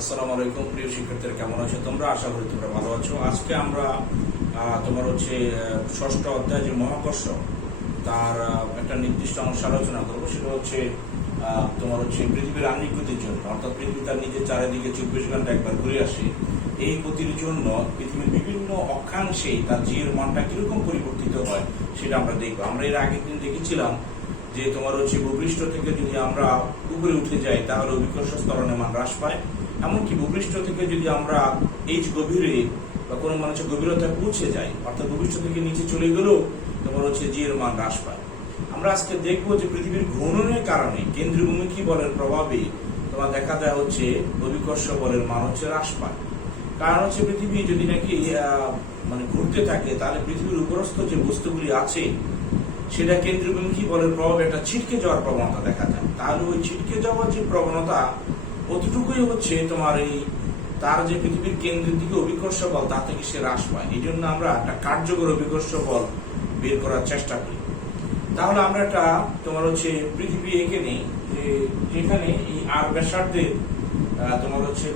আসসালামু আলাইকুম প্রিয় শিক্ষার্থীরা, কেমন আছো তোমরা? আশা করি তোমরা ভালো আছো। আজকে আমরা তোমার ষষ্ঠ অধ্যায় যে মহাকর্ষ তার একটা নির্দিষ্ট অংশ আলোচনা করবো। সেটা হচ্ছে পৃথিবীর আহ্নিক গতির জন্য, অর্থাৎ পৃথিবী তার নিজের চারিদিকে 24 ঘন্টা একবার ঘুরে আসে। এই গতির জন্য পৃথিবীর বিভিন্ন অক্ষাংশে তার জি এর মানটা কিরকম পরিবর্তিত হয় সেটা আমরা দেখবো। আমরা এর আগের দিন দেখেছিলাম যে ভূপৃষ্ঠ থেকে যদি আমরা উপরে উঠে যাই তাহলে অভিকর্ষ ত্বরণের মান হ্রাস পায়। এমনকি ভূপৃষ্ঠ থেকে যদি আমরা এইচ গভীরে বা কোনো মানুষের গভীরতায় পৌঁছে যাই, অর্থাৎ ভূপৃষ্ঠ থেকে নিচে চলে গেলেও জি এর মান হ্রাস পায়। আমরা আজকে দেখবো যে পৃথিবীর ঘূর্ণনের কারণে কেন্দ্রীয়মুখী বলের প্রভাবে দেখা যায় অভিকর্ষ বলের মান হ্রাস পায়। কারণ পৃথিবী যদি নাকি ঘুরতে থাকে তাহলে পৃথিবীর উপরস্থ যে বস্তুগুলি আছে সেটা কেন্দ্রীয়মুখী বলের প্রভাবে একটা ছিটকে যাওয়ার প্রবণতা দেখা যায়। তাহলে ওই ছিটকে যাওয়ার যে প্রবণতা অতটুকুই তার যে পৃথিবীর কেন্দ্রের দিকে অভিকর্ষ বল তা থেকে সে হ্রাস পায়। এই জন্য আমরা একটা কার্যকর অভিকর্ষ বল বের করার চেষ্টা করি। তাহলে আমরা একটা পৃথিবী এঁকে নিই, যেখানে এই আর ব্যাসার্ধের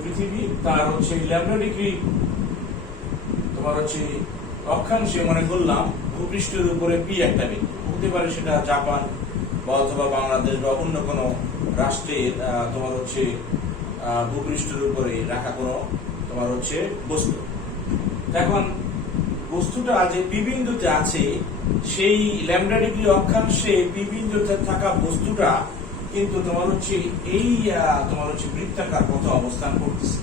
পৃথিবী তার ল্যামডা ডিগ্রি অক্ষাংশে মনে করলাম ভূপৃষ্ঠের উপরে পি একটা বিন্দু হতে পারে, সেটা জাপান বা অথবা বাংলাদেশ বা অন্য কোনো রাষ্ট্রের ভূপৃষ্ঠের উপরে রাখা কোনো বস্তু। এখন বস্তুটা যে পি বিন্দুতে আছে সেই ল্যামডা ডিগ্রি অক্ষাংশে পি বিন্দুতে থাকা বস্তুটা কিন্তু এই বৃত্তাকার পথে অবস্থান করতেছে,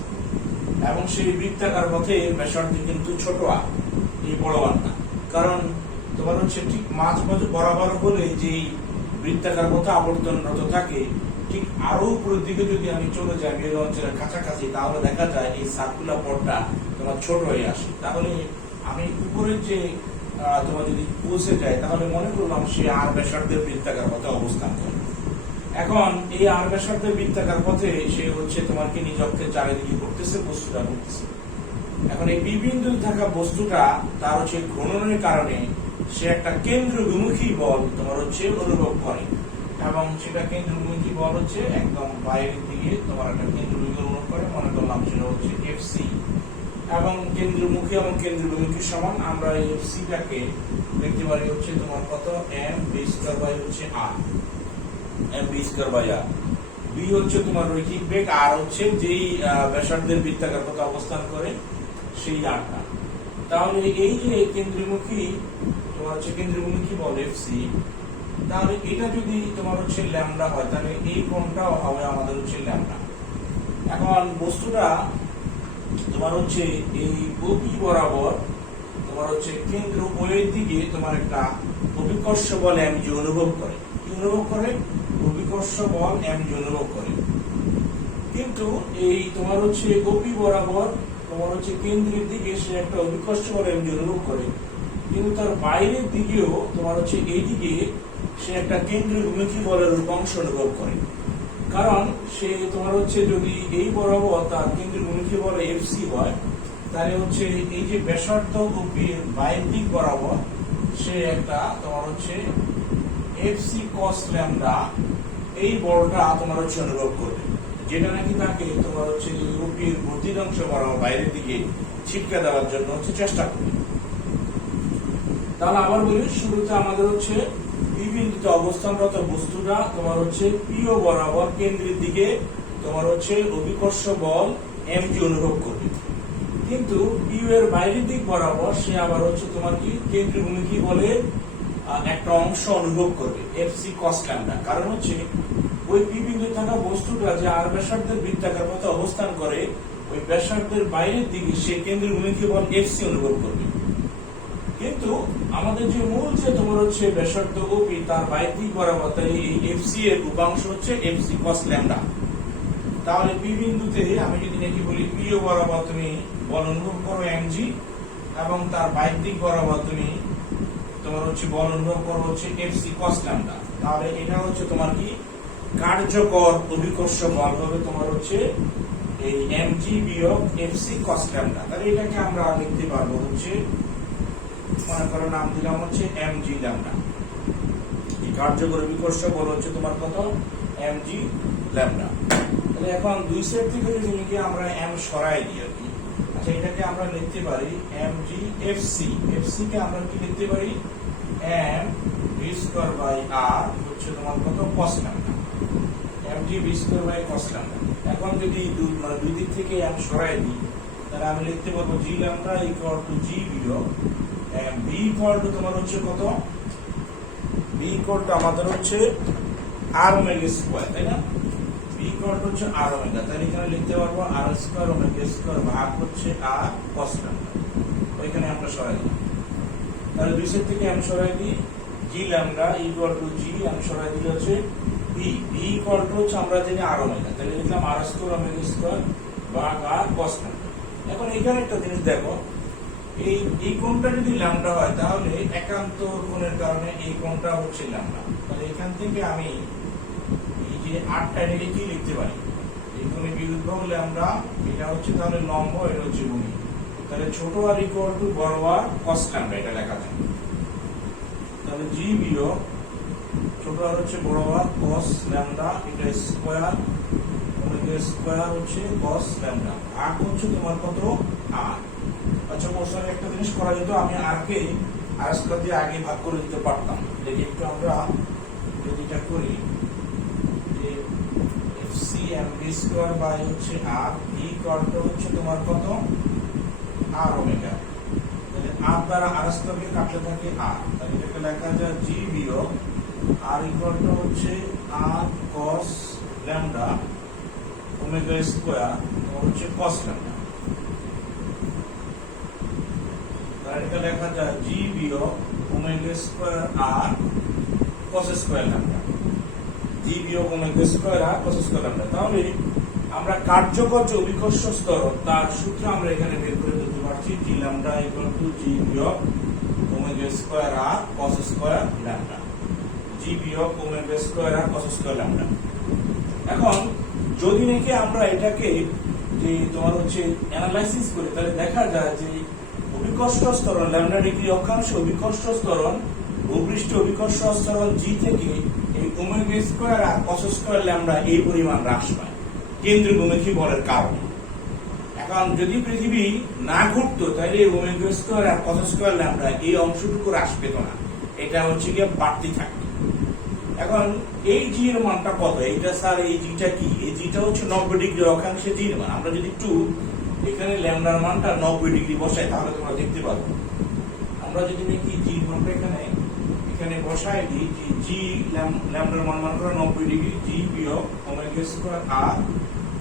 এবং সেই বৃত্তাকার পথে ব্যাসার্ধ কিন্তু ছোট আর, এই বড় আর না। কারণ ঠিক মাঝ বরাবর হলে যে বৃত্তাকার পথে আবর্তনরত থাকে, ঠিক আরো উপরের দিকে যদি আমি চলে যাই মেরু অঞ্চলের কাছাকাছি, তাহলে দেখা যায় এই সার্কুলার পথটা ছোট হয়ে আসে। তাহলে আমি উপরে যে যদি পৌঁছে যায় তাহলে মনে করলাম সে আর ব্যাসার্ধের বৃত্তাকার পথে অবস্থান করে। এখন এই আর ব্যাসার্ধের বৃত্তাকার পথে সে নিজ অক্ষের চারিদিকে করতেছে, বস্তুটা করতেছে। এখন এই পি বিন্দুতে থাকা বস্তুটা তার ঘূর্ণনের কারণে সে একটা কেন্দ্রবিমুখী বল অনুভব করে, এবং সেটা কেন্দ্রবিমুখী বল একদম বাইরের দিকে একটা কেন্দ্রবিমুখী অনুভব করে। মনে করলাম সেটা এফসি, এবং কেন্দ্রমুখী এবং কেন্দ্রবিমুখী সমান। আমরা এই এফসি টাকে দেখতে পারি কত, m v square by r, m v square by r. V রৈখিক বেগ, আর যেই ব্যাসার্ধের বৃত্তাকার পথে অবস্থান করে সেই আরটা। তাহলে এই যে কেন্দ্রমুখী কেন্দ্রমুখী বল এফসি, তাহলে এটা যদি ল্যামডা হয় তাহলে এই কোণটাও হবে আমাদের ল্যামডা। এখন বস্তুটা এই ওপি বরাবর কেন্দ্র ওয়ের দিকে একটা অভিকর্ষ বল এমজি অনুভব করে। কি অনুভব করে? অভিকর্ষ বল এমজি অনুভব করে। কিন্তু এই ওপি বরাবর কেন্দ্রের দিকে সে একটা অভিকর্ষ বল এমজি অনুভব করে, কিন্তু তার বাইরের দিকেও এইদিকে সে একটা কেন্দ্রবিমুখী বলের রূপাংশ অনুভব করে। কারণ সে যদি এই বরাবর তার কেন্দ্রবিমুখী বল এফসি হয়, তাহলে এই যে ব্যাসার্ধ ওপির বাইরের দিক বরাবর সে একটা এফসি কস ল্যামডা এই বলটা অনুভব করবে, যেটা নাকি তাকে ওপির বর্ধিত অংশ বরাবর বাইরের দিকে ছিটকে দেওয়ার জন্য চেষ্টা করবে। তাহলে আবার বলি, শুরুতে আমাদের পি বিন্দুতে অবস্থানরত বস্তুটা পিও বরাবর কেন্দ্রের দিকে অভিকর্ষ বল এমজি অনুভব করবে, কিন্তু পিও এর বাইরের দিক বরাবর সে আবার কেন্দ্রবিমুখী বলে একটা অংশ অনুভব করবে, এফসি কস ল্যামডা। কারণ ওই পি বিন্দুতে থাকা বস্তুটা যে আর ব্যাসার্ধের বৃত্তাকার পথে অবস্থান করে, ওই ব্যাসার্ধের বাইরের দিকে সে কেন্দ্রবিমুখী বল এফসি অনুভব করবে। কিন্তু আমাদের যে মূল ব্যাসার্ধ ওপি তার বাইরের দিক বরাবর, তাই এই এফসি এর উপাংশ এফসি কস ল্যামডা। তাহলে পি বিন্দুতে আমি যদি নাকি বলি পিও বরাবর তুমি বল অনুভব করো এমজি, এবং তার বাইরের দিক বরাবর তুমি বল অনুভব করো এফসি কস ল্যামডা। তাহলে এটা তোমার কি কার্যকর অভিকর্ষ বল হবে এই এমজি বিয়োগ এফসি কস ল্যামডা। তাহলে এটাকে আমরা লিখতে পারবো মনে করো নাম দিলাম এমজি ল্যামডা। কার্যকর অভিকর্ষ বল কত, এমজি ল্যামডা। তাহলে এখন দুই সেট থেকে যদি নাকি আমরা m সরাই দিই আর কি, আচ্ছা এটাকে আমরা লিখতে পারি mg fc কে আমরা কি লিখতে পারি m v square by r হচ্ছে তোমার কত cos lambda, mg v square by cos lambda। এখন যদি দুই দিক থেকে m সরাই দিই তাহলে আমি লিখতে পারবো g lambda equal to g বিয়োগ v ইকুয়াল টু তোমার হচ্ছে কত, v ইকুয়াল টু আমাদের হচ্ছে r ওমেগা স্কয়ার, তাই না? v ইকুয়াল টু হচ্ছে r ওমেগা, তাহলে এখানে লিখতে পারবো r স্কয়ার ওমেগা স্কয়ার ভাগ হচ্ছে r cos lambda, ওইখানে আমরা সরাই দিই। তাহলে দুই সেট থেকে আমি সরাই দিই g lambda equal to g, আমি সরাই দিলে হচ্ছে v ইকুয়াল টু হচ্ছে আমরা জানি r ওমেগা, তাহলে লিখলাম r স্কয়ার ওমেগা স্কয়ার ভাগ r cos lambda। এখন এখানে একটা জিনিস দেখো, এই কোণটা যদি ল্যামডা হয় তাহলে একান্ত কোণের কারণে এই কোণটা হচ্ছে ল্যামডা, তাহলে এখান থেকে আমি এই যে আটটা এটাকে কি লিখতে পারি, এই কোণের বিরুদ্ধ ল্যামডা, এটা হচ্ছে তাহলে লম্ব, এটা হচ্ছে ভূমি, তাহলে ছোট আর ইকুয়াল টু বড় আর cos lambda এটা লেখা যায়। তাহলে g বিয়োগ ছোট আর হচ্ছে বড় আর cos lambda, এটা স্কয়ার ওমেগা স্কয়ার হচ্ছে cos lambda, আর হচ্ছে তোমার কত r। আচ্ছা কোশ্চেনে একটা জিনিস করা যেত, আমি r কে r স্কয়ার দিয়ে আগে ভাগ করে দিতে পারতাম, দেখি একটু আমরা যদি এটা করি যে fc mv স্কয়ার বাই হচ্ছে r, v ইকুয়াল টু হচ্ছে তোমার কত r ওমেগা, তাহলে r দ্বারা r স্কয়ার কে কাটলে থাকে r, তাহলে এটাকে লেখা যায় g বিয়োগ r ইকুয়াল টু হচ্ছে r cos lambda omega square হচ্ছে cos lambda, তাহলে এটা লেখা যায় g বিয়োগ omega square r cos square lambda, g বিয়োগ omega square r cos square lambda। তাহলে আমরা কার্যকর যে অভিকর্ষ স্তরণ তার সূত্র আমরা এখানে বের করে দিতে পারছি, g lambda equal to g বিয়োগ omega square r cos square lambda, g বিয়োগ omega square r cos square lambda। এখন যদি নাকি আমরা এটাকে যে তোমার হচ্ছে অ্যানালাইসিস করি তাহলে দেখা যায় যে অভিকর্ষ স্তরণ ল্যামডা ডিগ্রি অক্ষাংশে অভিকর্ষ স্তরণ ভূপৃষ্ঠ অভিকর্ষ স্তরণ g থেকে এই ওমেগা স্কয়ার আর cos স্কয়ার ল্যামডা এই পরিমাণ হ্রাস পায় কেন্দ্রভূমিকী বলের কারণে। এখন যদি পৃথিবী না ঘুরতো তাহলে এই ওমেগা স্কয়ার আর cos স্কয়ার ল্যামডা এই অংশটুকু হ্রাস পেত না, এটা হচ্ছে গিয়ে বাড়তি থাকতো। এখন এই জি এর মানটা কত, এইটা স্যার এই জিটা কি, এই জিটা হচ্ছে 90 ডিগ্রি অক্ষাংশে জি এর মান, আমরা যদি একটু এখানে ল্যামডার মানটা 90 ডিগ্রি বসাই তাহলে তোমরা দেখতে পারো, আমরা যদি নাকি জি মানটা এখানে বসাই দিই যে জি ল্যামডার মান করে 90 ডিগ্রি, জি বিয়োগ ওমেগা স্কয়ার আর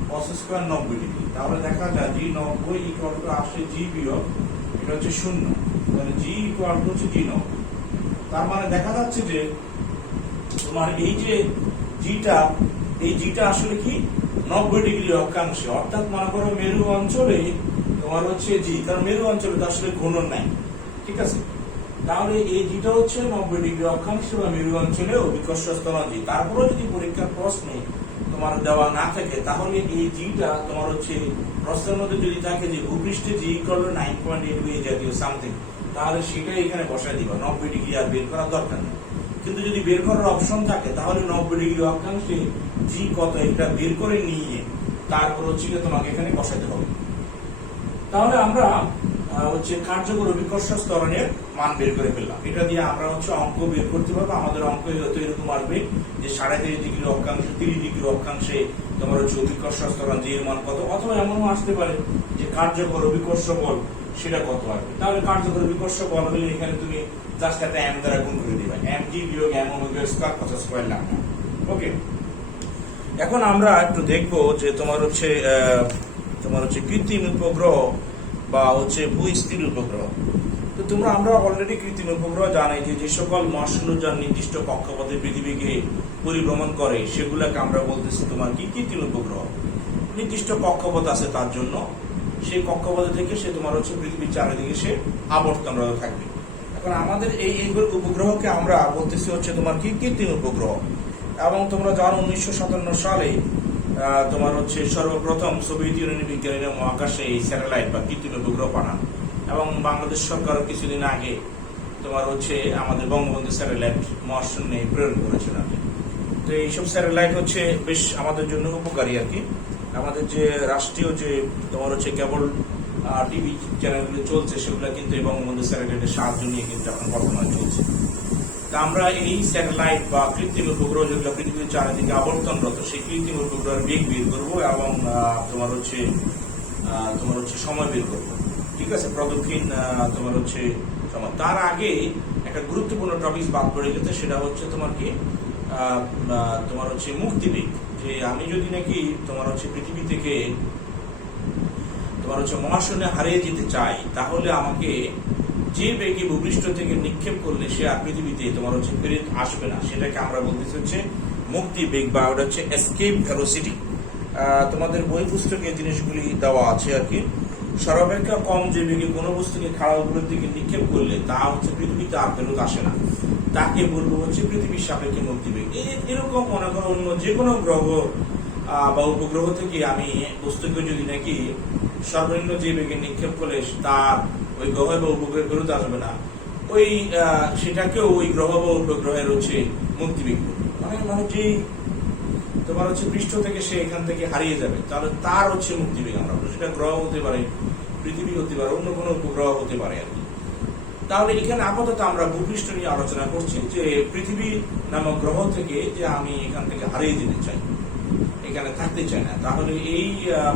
cos স্কয়ার 90 ডিগ্রি, তাহলে দেখা যায় জি 90 ইকুয়াল টু আসে জি বিয়োগ এটা হচ্ছে 0, তাহলে জি ইকুয়াল টু হচ্ছে জি 90। তার মানে দেখা যাচ্ছে যে তোমার এই যে জিটা, এই জিটা আসলে কি 90 ডিগ্রি অক্ষাংশে, অর্থাৎ মনে করো মেরু অঞ্চলে তোমার হচ্ছে জি, কারণ মেরু অঞ্চলে তো আসলে ঘূর্ণন নাই, ঠিক আছে? তাহলে এই জিটা হচ্ছে 90 ডিগ্রি অক্ষাংশে বা মেরু অঞ্চলে অভিকর্ষ স্তরণ জি। তারপরে যদি পরীক্ষার প্রশ্নে তোমার দেওয়া না থাকে তাহলে এই জিটা তোমার হচ্ছে প্রশ্নের মধ্যে যদি থাকে যে ভূপৃষ্ঠে জি ইকুয়াল টু 9.8 এই জাতীয় সামথিং, তাহলে সেটাই এখানে বসায় দিবা, 90 ডিগ্রি আর বের করার দরকার নেই। কিন্তু যদি বের করার অপশন থাকে তাহলে 90 ডিগ্রি অক্ষাংশে জি কত এটা বের করে নিয়ে তারপর হচ্ছে তোমাকে এখানে বসাতে হবে। তাহলে আমরা হচ্ছে কার্যকর অভিকর্ষ স্তরণের মান বের করে ফেললাম, এটা দিয়ে আমরা হচ্ছে অঙ্ক বের করতে পারবো। আমাদের অঙ্ক হয়তো এরকম আসবে যে 30.5 ডিগ্রি অক্ষাংশে 30 ডিগ্রি অক্ষাংশে তোমার হচ্ছে অভিকর্ষ স্তরণ জি এর মান কত, অথবা এমনও আসতে পারে যে কার্যকর অভিকর্ষ বল সেটা কত আসবে। তাহলে কার্যকর অভিকর্ষ বল হলে এখানে তুমি জাস্ট একটা m দ্বারা গুণ করে দিবা, mg বিয়োগ m omega square cos square lambda। ওকে, এখন আমরা একটু দেখবো যে তোমার হচ্ছে কৃত্রিম উপগ্রহ বা হচ্ছে ভূস্থির উপগ্রহ। তো তোমরা আমরা অলরেডি কৃত্রিম উপগ্রহ জানি যে সকল মহাশূন্যযান নির্দিষ্ট কক্ষপথে পৃথিবীকে পরিভ্রমণ করে সেগুলোকে আমরা বলতেছি তোমার কি কৃত্রিম উপগ্রহ। নির্দিষ্ট কক্ষপথ আছে তার জন্য, সেই কক্ষপথে থেকে সে তোমার হচ্ছে পৃথিবীর চারিদিকে সে আবর্তনরত থাকবে। এখন আমাদের এই উপগ্রহকে আমরা বলতেছি হচ্ছে তোমার কি কৃত্রিম উপগ্রহ। এবং তোমরা জানো 1957 সালে তোমার হচ্ছে সর্বপ্রথম সোভিয়েত ইউনিয়নের বিজ্ঞানীরা মহাকাশে এই স্যাটেলাইট বা কৃত্রিম উপগ্রহ পাঠান, এবং বাংলাদেশ সরকার কিছুদিন আগে তোমার হচ্ছে আমাদের বঙ্গবন্ধু স্যাটেলাইট মহাশূন্যে প্রেরণ করেছিল। তো এইসব স্যাটেলাইট হচ্ছে বেশ আমাদের জন্য উপকারী আর কি। আমাদের যে রাষ্ট্রীয় যে তোমার হচ্ছে কেবল টিভি চ্যানেলগুলো চলছে সেগুলো কিন্তু এবং বঙ্গবন্ধু স্যাটেলাইটের সাহায্য নিয়ে কিন্তু এখন বর্তমানে চলছে। তা আমরা এই স্যাটেলাইট বা কৃত্রিম উপগ্রহ যেগুলো পৃথিবীর চারিদিকে আবর্তনরত সেই কৃত্রিম উপগ্রহের বেগ বের করবো এবং তোমার হচ্ছে সময় বের করবো, ঠিক আছে, প্রদক্ষিণ তোমার হচ্ছে সময়। তার আগে একটা গুরুত্বপূর্ণ টপিক বাদ পড়ে গেছে, সেটা হচ্ছে তোমার কি তোমার হচ্ছে মুক্তিবেগ। যে আমি যদি নাকি তোমার হচ্ছে পৃথিবী থেকে তোমার হচ্ছে মহাশূন্যে হারিয়ে যেতে চাই, তাহলে আমাকে যে বেগে ভূপৃষ্ঠ থেকে নিক্ষেপ করলে সে আর পৃথিবীতে তোমার হচ্ছে ফিরে আসবে না, সেটাকে আমরা বলতেছি হচ্ছে মুক্তি বেগ, বা ওটা হচ্ছে এসকেপ ভেলোসিটি। তোমাদের বই পুস্তকে জিনিসগুলি দেওয়া আছে আর কি। সর্বাপেক্ষা কম যে বেগে কোনো বস্তুকে খাড়া উপরের দিকে নিক্ষেপ করলে তা হচ্ছে পৃথিবীতে আর ফেরত আসে না, তাকে বলবো হচ্ছে পৃথিবীর সাপেক্ষে মুক্তিবেগ। এরকম মনে করো অন্য যে কোনো গ্রহ বা উপগ্রহ থেকে আমি বস্তুকে যদি নাকি সর্বনিম্ন যে বেগে নিক্ষেপ করলে তার ওই গ্রহ বা উপগ্রহের ফেরত আসবে না, ওই সেটাকেও ওই গ্রহ বা উপগ্রহের হচ্ছে মুক্তিবেগ মানে যেই তোমার হচ্ছে পৃষ্ঠ থেকে সে এখান থেকে হারিয়ে যাবে, তাহলে তার হচ্ছে মুক্তিবেগ আমরা বলবো। সেটা গ্রহ হতে পারে, পৃথিবী হতে পারে, অন্য কোনো উপগ্রহ হতে পারে আর কি। তাহলে এখানে আপাতত আমরা ভূপৃষ্ঠ নিয়ে আলোচনা করছি, যে পৃথিবী নামক গ্রহ থেকে যে আমি এখান থেকে হারিয়ে যেতে চাই, এখানে থাকতে চাই না, তাহলে এই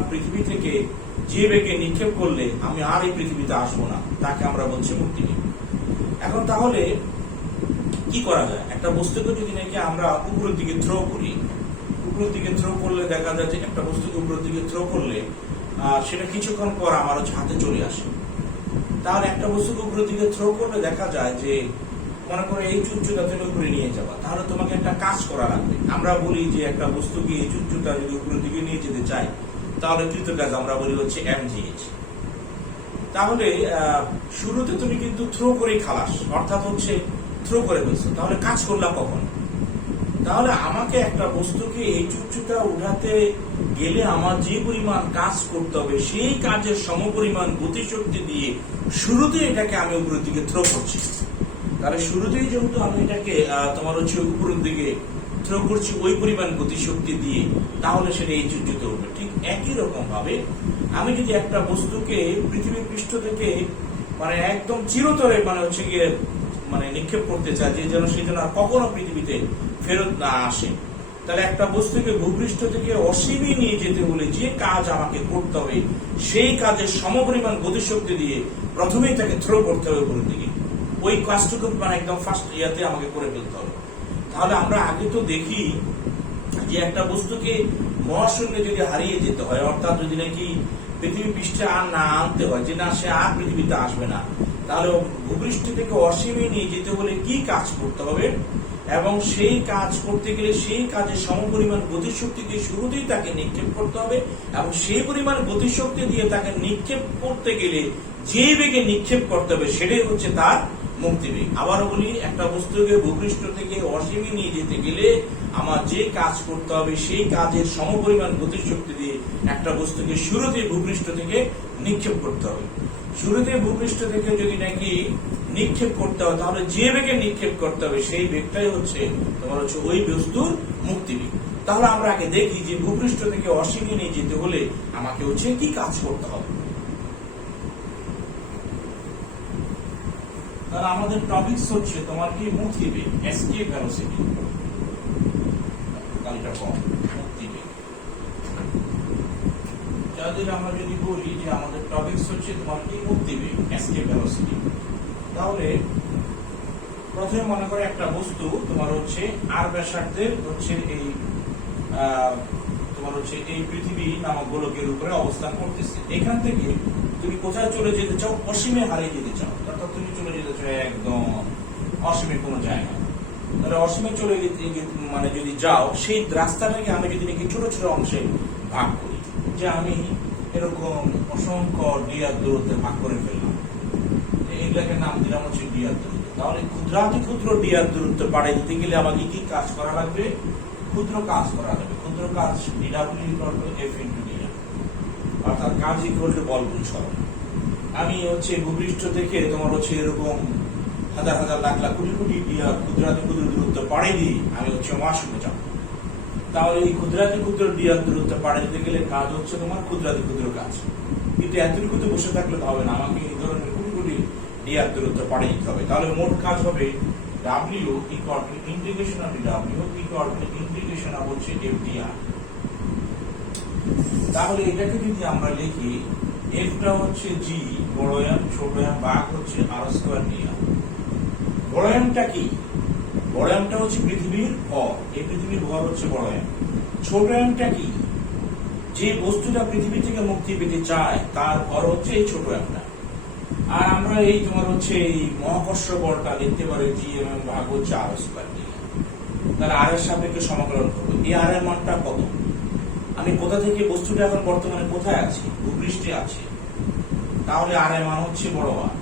পৃথিবী থেকে যে বেগে নিক্ষেপ করলে আমি আর এই পৃথিবীতে আসবো না, তাকে আমরা বলছি মুক্তিবেগ। এখন তাহলে কি করা যায়? একটা বস্তুকে যদি নাকি আমরা উপরের দিকে থ্রো করি, উপরের দিকে থ্রো করলে দেখা যায় যে একটা বস্তুকে উপরের দিকে থ্রো করলে সেটা কিছুক্ষণ পর আমার হচ্ছে হাতে চলে আসে। তাহলে একটা বস্তুকে উপরের দিকে থ্রো করলে দেখা যায় যে মনে করে এই চুচ্চুটা তুমি উপরে নিয়ে যাবা, তাহলে তোমাকে একটা কাজ করা লাগবে। আমরা বলি যে একটা বস্তুকে এই চুচ্চুটা যদি উপরের দিকে নিয়ে যেতে চাই, তাহলে তৃতীয় কাজ আমরা বলি হচ্ছে এমজিএইচ। তাহলে শুরুতে তুমি কিন্তু থ্রো করেই খালাস, অর্থাৎ হচ্ছে থ্রো করে ফেলছো, তাহলে কাজ করলা কখন? তাহলে আমাকে একটা বস্তুকে এই চুচ্চুটা উঠাতে গেলে আমার যে পরিমাণ কাজ করতে হবে, সেই কাজের সমপরিমাণ গতিশক্তি দিয়ে শুরুতে এটাকে আমি উপরের দিকে থ্রো করছি। তাহলে শুরুতেই যেহেতু আমি এটাকে তোমার হচ্ছে উপরের দিকে থ্রো করছি ওই পরিমাণ গতিশক্তি দিয়ে, তাহলে সেটা এই চুচ্চুতে উঠবে। ঠিক একই রকম ভাবে আমি যদি একটা বস্তুকে পৃথিবীর পৃষ্ঠ থেকে মানে একদম চিরতরে মানে হচ্ছে গিয়ে মানে নিক্ষেপ করতে চাই, যে যেন সেই জন্য আর কখনো পৃথিবীতে ফেরত না আসে, তাহলে একটা বস্তুকে ভূপৃষ্ঠ থেকে অসীমে নিয়ে যেতে হলে যে কাজ আমাকে করতে হবে, সেই কাজের সমপরিমাণ গতিশক্তি দিয়ে প্রথমেই তাকে থ্রো করতে হবে উপরের দিকে। ওই কাজটুকু মানে একদম ফার্স্ট ইয়াতে আমাকে করে ফেলতে হবে। তাহলে আমরা আগে তো দেখি যে একটা বস্তুকে মহাশূন্যে যদি হারিয়ে যেতে হয়, অর্থাৎ যদি নাকি পৃথিবী পৃষ্ঠে আর না আনতে হয়, যে না সে আর পৃথিবীতে আসবে না, তাহলে ভূপৃষ্ঠ থেকে অসীমে নিয়ে যেতে হলে কি কাজ করতে হবে, এবং সেই কাজ করতে গেলে সেই কাজের সমপরিমাণ গতিশক্তি দিয়ে শুরুতেই তাকে নিক্ষেপ করতে হবে, এবং সেই পরিমাণ গতিশক্তি দিয়ে তাকে নিক্ষেপ করতে গেলে যে বেগে নিক্ষেপ করতে হবে সেটাই হচ্ছে তার মুক্তিবেগ। আবারও বলি, একটা বস্তুকে ভূপৃষ্ঠ থেকে অসীমে নিয়ে যেতে গেলে আমার যে কাজ করতে হবে সেই কাজের সমপরিমাণ গতিশক্তি দিয়ে একটা বস্তুকে শুরুতে ভূপৃষ্ঠ থেকে নিক্ষেপ করতে হবে। শুরুতে ভূপৃষ্ঠ থেকে যদি নাকি নিক্ষেপ করতে হয়, তাহলে যে বেগে নিক্ষেপ করতে হবে সেই বেগটাই হচ্ছে তোমার হচ্ছে ওই বস্তুর মুক্তিবেগ। তাহলে আমরা আগে দেখি যে ভূপৃষ্ঠ থেকে অসীমে নিয়ে যেতে হলে আমাকে হচ্ছে কি কাজ করতে হবে। তাহলে আমাদের টপিকস হচ্ছে তোমার কি মুক্তিবেগ, এসকেপ ভেলোসিটি, কালটা কম মুক্তিবেগ। যাদের আমরা যদি বলি যে আমাদের টপিকস হচ্ছে তোমার কি মুক্তিবেগ, এসকেপ ভেলোসিটি, তাহলে প্রথমে মনে করে একটা বস্তু তোমার হচ্ছে আর ব্যাসার্ধের হচ্ছে এই তোমার হচ্ছে এই পৃথিবী নামক গোলকের উপরে অবস্থান করতেছে। এখান থেকে তুমি কোথায় চলে যেতে চাও? অসীমে হারিয়ে যেতে চাও, অর্থাৎ তুমি চলে যেতে চাও একদম অসীমে কোনো জায়গা। তাহলে অসীমে চলে মানে যদি যাও, সেই রাস্তাটাকে আমি যদি নাকি ছোট ছোট অংশে ভাগ করি, যে আমি এরকম অসংখ্য ডিয়ার দূরত্বে ভাগ করে ফেললাম, এইগুলাকে নাম দিলাম হচ্ছে ডিয়ার দূরত্ব। তাহলে ক্ষুদ্রাতি ক্ষুদ্র ডিয়ার দূরত্ব পাড়ায় দিতে গেলে আমাকে কি কাজ করা লাগবে? ক্ষুদ্র কাজ করা লাগবে। ক্ষুদ্র কাজ DW = F × dr, অর্থাৎ কাজ = বল গুণ সরণ। আমি হচ্ছে ভূপৃষ্ঠ থেকে তোমার হচ্ছে এরকম হাজার হাজার লাখ লাখ কোটি কোটি ডিয়ার ক্ষুদ্রাতি ক্ষুদ্র দূরত্ব পাড়ায় দিই আমি হচ্ছে মহাশূন্যে যাব। তাহলে এই ক্ষুদ্রাতি ক্ষুদ্র ডিআর দূরত্ব পাড়ে দিতে গেলে কাজ হচ্ছে তোমার ক্ষুদ্রাতি ক্ষুদ্র কাজ, কিন্তু এতটুকুতে বসে থাকলে তো হবে না, আমাকে এই ধরনের কোটি কোটি ডিআর দূরত্ব পাড়ে দিতে হবে। তাহলে মোট কাজ হবে W equal to integration of W equal to integration of হচ্ছে FDR। তাহলে এটাকে যদি আমরা লিখি F টা হচ্ছে G বড় M ছোট M ভাগ হচ্ছে R স্কয়ার dr। বড় M টা কি? বড় M টা হচ্ছে পৃথিবীর ভর, এই পৃথিবীর ভর হচ্ছে বড় M। ছোট M টা কি? যে বস্তুটা পৃথিবী থেকে মুক্তি পেতে চায় তার ভর হচ্ছে এই ছোট M টা। আর আমরা এই তোমার হচ্ছে এই মহাকর্ষ বলটা লিখতে পারি GMM ভাগ হচ্ছে R স্কয়ার dr। তাহলে R এর সাপেক্ষে সমাকলন করব, এই R এর মানটা কত? আমি কোথা থেকে বস্তুটা এখন বর্তমানে কোথায় আছে? ভূপৃষ্ঠে আছে। তাহলে R এর মান হচ্ছে বড় R।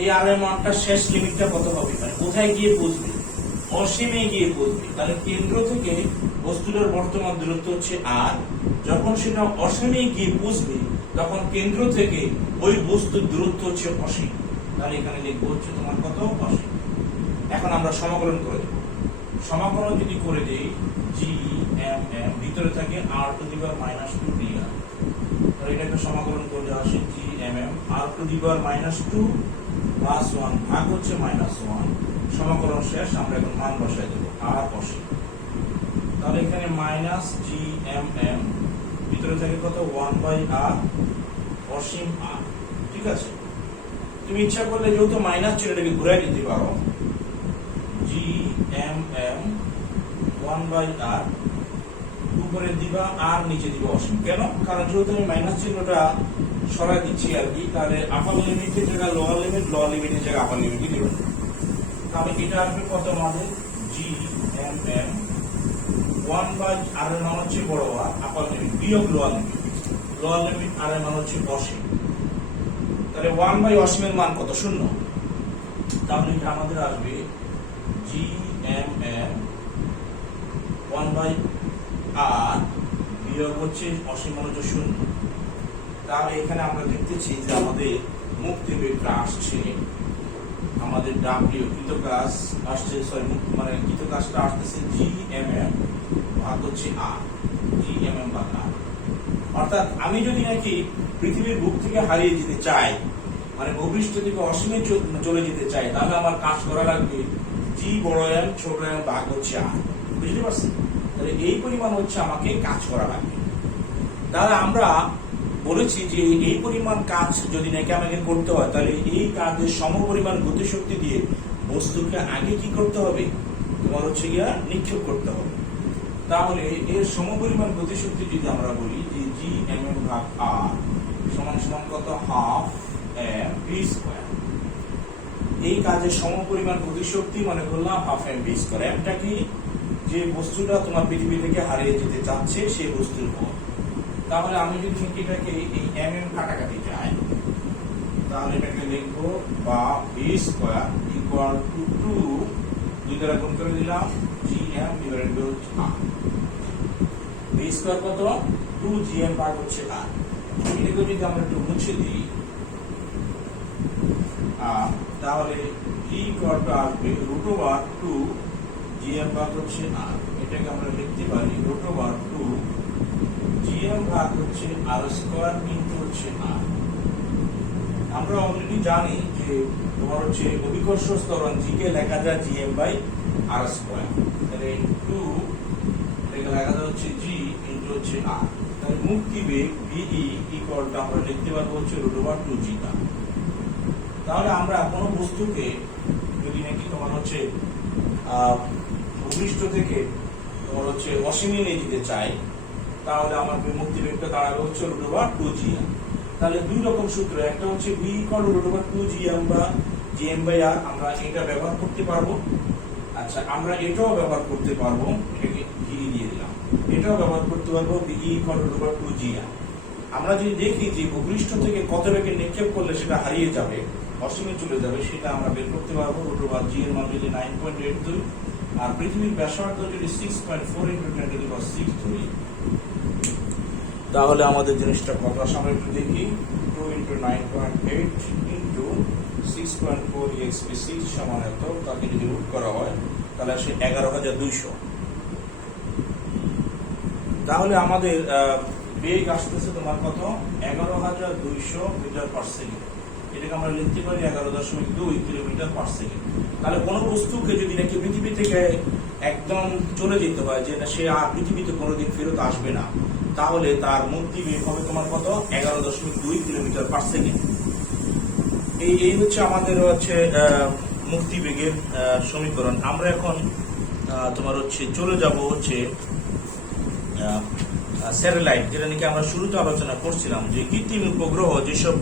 এই R এর মানটা শেষ লিমিটটা কত হবে, মানে কোথায় গিয়ে পৌঁছবে? অসীমে গিয়ে পৌঁছবে। তাহলে কেন্দ্র থেকে বস্তুটার বর্তমান দূরত্ব হচ্ছে R, যখন সেটা অসীমে গিয়ে পৌঁছবে তখন কেন্দ্র থেকে ওই বস্তুর দূরত্ব হচ্ছে অসীম। তাহলে এখানে লিখবো হচ্ছে তোমার কত? অসীম। এখন আমরা সমাকলন করে দেব। সমাকলন যদি করে দেই GMM ভিতরে থাকে R two the power -2 dr। তাহলে এটাকে সমাকলন করলে আসে GMM R two the power -2 plus 1 ভাগ হচ্ছে -1। সমাকলন শেষ, আমরা এখন মান বসাই দেব R অসীম। তাহলে এখানে -GMM ভিতরে থাকে কত? 1/r অসীম R। ঠিক আছে, তুমি ইচ্ছা করলে যেহেতু মাইনাস ছিল এটাকে ঘুরাই দিতে পারো, GMM 1/r উপরে দিবা আর নিচে দিবা অসীম। কেন? কারণ যেহেতু আমি মাইনাস চিহ্নটা সরাই দিচ্ছি আর কি, তাহলে আপার লিমিটের জায়গায় লোয়ার লিমিট, লোয়ার লিমিটের জায়গায় আপার লিমিট দিব। তাহলে এটা আসবে কত? আমাদের GMM 1/r এর মান হচ্ছে বড় আর আপার লিমিট বিয়োগ লোয়ার লিমিট, লোয়ার লিমিট আর এর মান হচ্ছে অসীম। তাহলে 1/, অসীমের মান কত? 0। তাহলে এটা আমাদের আসবে GMM 1/r বিয়োগ হচ্ছে অসীম মান হচ্ছে 0। তাহলে এখানে আমরা দেখতেছি যে আমাদের মুক্তি বেগটা আসছে, আমাদের W কৃতকাজ আসছে, সরি মানে কৃতকাজটা আসতেছে GMM ভাগ হচ্ছে R, GMM ভাগ R। অর্থাৎ আমি যদি নাকি পৃথিবীর বুক থেকে হারিয়ে যেতে চাই, মানে ভূপৃষ্ঠ থেকে অসীমে চলে যেতে চাই, তাহলে আমার কাজ করা লাগবে G বড় M ছোট M ভাগ হচ্ছে R। বুঝতে পারছেন? তাহলে এই পরিমাণ হচ্ছে আমাকে কাজ করা লাগবে। তাহলে আমরা বলেছি যে এই পরিমাণ কাজ যদি নাকি আমাকে করতে হয়, তাহলে এই কাজের সমপরিমাণ গতিশক্তি দিয়ে বস্তুকে আগে কি করতে হবে? তোমার হচ্ছে গিয়া নিক্ষেপ করতে হবে। তাহলে এর সমপরিমাণ গতিশক্তি যদি আমরা বলি যে GMM ভাগ R সমান সমান কত? Half mv square. এই কাজের সমপরিমাণ গতিশক্তি মানে বললাম হাফ mv স্কয়ার। এমটা কি? যে বস্তুটা তোমার পৃথিবী থেকে হারিয়ে যেতে চাচ্ছে সেই বস্তুর ভর। তাহলে আমি যদি এটাকে এই mm কাটাকাটি যাই, তাহলে এটাকে লিখবো বা v স্কয়ার ইকুয়াল টু 2 দুই দ্বারা গুণ করে দিলাম gm divided by r। v স্কয়ার কত? 2gm ভাগ হচ্ছে r। এটাকে যদি আমরা একটু মুছে দিই, তাহলে v ইকুয়াল টু আসবে √2 gm ভাগ হচ্ছে r। এটাকে আমরা লিখতে পারি √2 gm ভাগ হচ্ছে r স্কয়ার ইনটু হচ্ছে r। আমরা অলরেডি জানি যে তোমার হচ্ছে অভিকর্ষ ত্বরণ g কে লেখা যায় gm বাই r স্কয়ার। তাহলে 2 এটাকে লেখা যায় হচ্ছে g ইনটু হচ্ছে r। তাহলে মুক্তি বেগ ve ইকুয়াল টু আমরা লিখতে পারবো হচ্ছে √2g। তাহলে আমরা কোনো বস্তুকে যদি নাকি তোমার হচ্ছে ভূপৃষ্ঠ থেকে তোমার হচ্ছে অসীমে নিয়ে যেতে চাই, তাহলে আমার মুক্তি বেগটা দাঁড়াবে হচ্ছে √2g। তাহলে দুই রকম সূত্র, একটা হচ্ছে v ইকুয়াল টু √2gm বা gm বাই r, আমরা এটা ব্যবহার করতে পারবো। আচ্ছা, আমরা এটাও ব্যবহার করতে পারবো, এটাকে v দিয়ে দিলাম। এটাও ব্যবহার করতে পারবো v ইকুয়াল টু √2gr। আমরা যদি দেখি যে ভূপৃষ্ঠ থেকে কত বেগে নিক্ষেপ করলে সেটা হারিয়ে যাবে, অসীমে চলে যাবে, সেটা আমরা বের করতে পারবো। √g এর মান যদি 9.82 আর পৃথিবীর ব্যাসার্ধ যদি 6.4 × 10⁶ ধরি, তাহলে আমাদের জিনিসটা কত আসে আমরা একটু দেখি। 2 × 9.8 × 6.4 exp 6 সমান এত, তাকে যদি রুট করা হয় তাহলে আসে 11,200। তাহলে আমাদের বেগ আসতেছে তোমার কত 11,200 মিটার পার সেকেন্ড। এটাকে আমরা লিখতে পারি 11.2 কিলোমিটার পার সেকেন্ড। তাহলে কোনো বস্তুকে যদি নাকি পৃথিবী থেকে একদম চলে যেতে হয়, যেটা সে আর পৃথিবীতে কোনোদিন ফেরত আসবে না, তাহলে তার মুক্তি বেগ হবে তোমার কত 11.2 কিলোমিটার পার সেকেন্ড। এই হচ্ছে আমাদের হচ্ছে মুক্তি বেগের সমীকরণ। আমরা এখন তোমার হচ্ছে চলে যাব হচ্ছে স্যাটেলাইট, যেটা নাকি আমরা শুরুতে আলোচনা করছিলাম, যে কৃত্রিম উপগ্রহ যেসব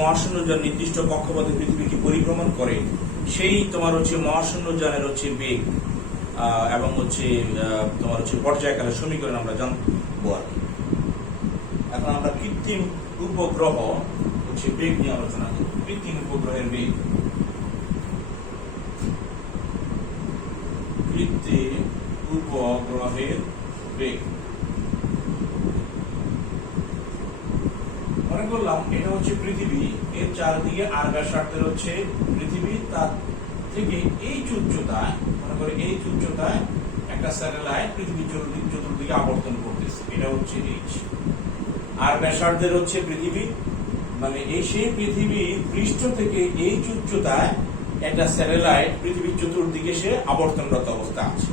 মহাশূন্যযান নির্দিষ্ট কক্ষপথে পৃথিবীকে পরিভ্রমণ করে, সেই তোমার হচ্ছে মহাশূন্যযানের হচ্ছে বেগ এবং হচ্ছে তোমার হচ্ছে পর্যায়কালের সমীকরণ আমরা জানবো আর কি। এখন আমরা কৃত্রিম উপগ্রহ হচ্ছে বেগ নিয়ে আলোচনা করব। কৃত্রিম উপগ্রহের বেগ, কৃত্রিম উপগ্রহের বেগ মনে করলাম এটা হচ্ছে পৃথিবী, এর চারদিকে আর ব্যাসার্ধের হচ্ছে পৃথিবী, তার থেকে এই উচ্চতায়, মনে করে এই উচ্চতায় একটা স্যাটেলাইট পৃথিবীর চতুর্দিকে আবর্তন করতেছে, এটা হচ্ছে এইচ। আর ব্যাসার্ধের হচ্ছে পৃথিবী, মানে এই সেই পৃথিবীর পৃষ্ঠ থেকে এই উচ্চতায় একটা স্যাটেলাইট পৃথিবীর চতুর্দিকে সে আবর্তনরত অবস্থা আছে।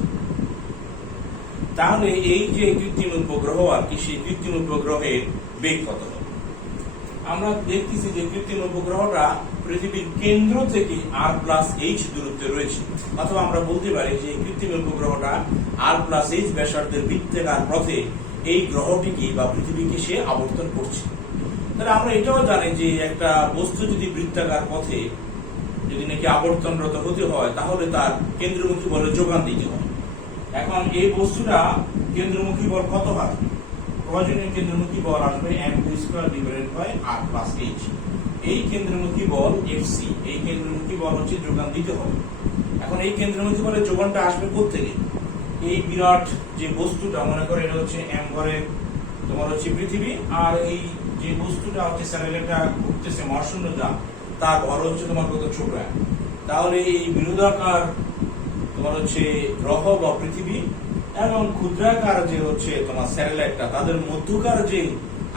তাহলে এই যে কৃত্রিম উপগ্রহ আর কি, সেই কৃত্রিম উপগ্রহের বেগ কত হবে? আমরা দেখতেছি যে কৃত্রিম উপগ্রহটা পৃথিবীর কেন্দ্র থেকে r+h দূরত্বে রয়েছে, অথবা আমরা বলতে পারি যে কৃত্রিম উপগ্রহটা r+h ব্যাসার্ধের বৃত্তাকার পথে এই গ্রহটিকে বা পৃথিবীকে সে আবর্তন করছে। তাহলে আমরা এটাও জানি যে একটা বস্তু যদি বৃত্তাকার পথে যদি নাকি আবর্তনরত হতে হয়, তাহলে তার কেন্দ্রমুখী বলের যোগান দিতে হয়। এখন এই বস্তুটা কেন্দ্রমুখী বল কত হয়? প্রয়োজনীয় কেন্দ্রমুখী বল আসবে m²/r+h। এই কেন্দ্রমুখী বল Fc, এই কেন্দ্রমুখী বল হচ্ছে যোগান দিতে হবে। এখন এই কেন্দ্রমুখী বলের যোগানটা আসবে কোত্থেকে? এই বিরাট যে বস্তুটা, মনে করে এটা হচ্ছে m ভরের তোমার হচ্ছে পৃথিবী, আর এই যে বস্তুটা হচ্ছে স্যাটেলাইটটা ঘুরতেছে মহাশূন্যযান, তার ভর হচ্ছে তোমার কত ছোট। তাহলে এই বৃহদাকার তোমার হচ্ছে গ্রহ বা পৃথিবী এবং ক্ষুদ্রাকার যে হচ্ছে তোমার স্যাটেলাইটটা, তাদের মধ্যকার যে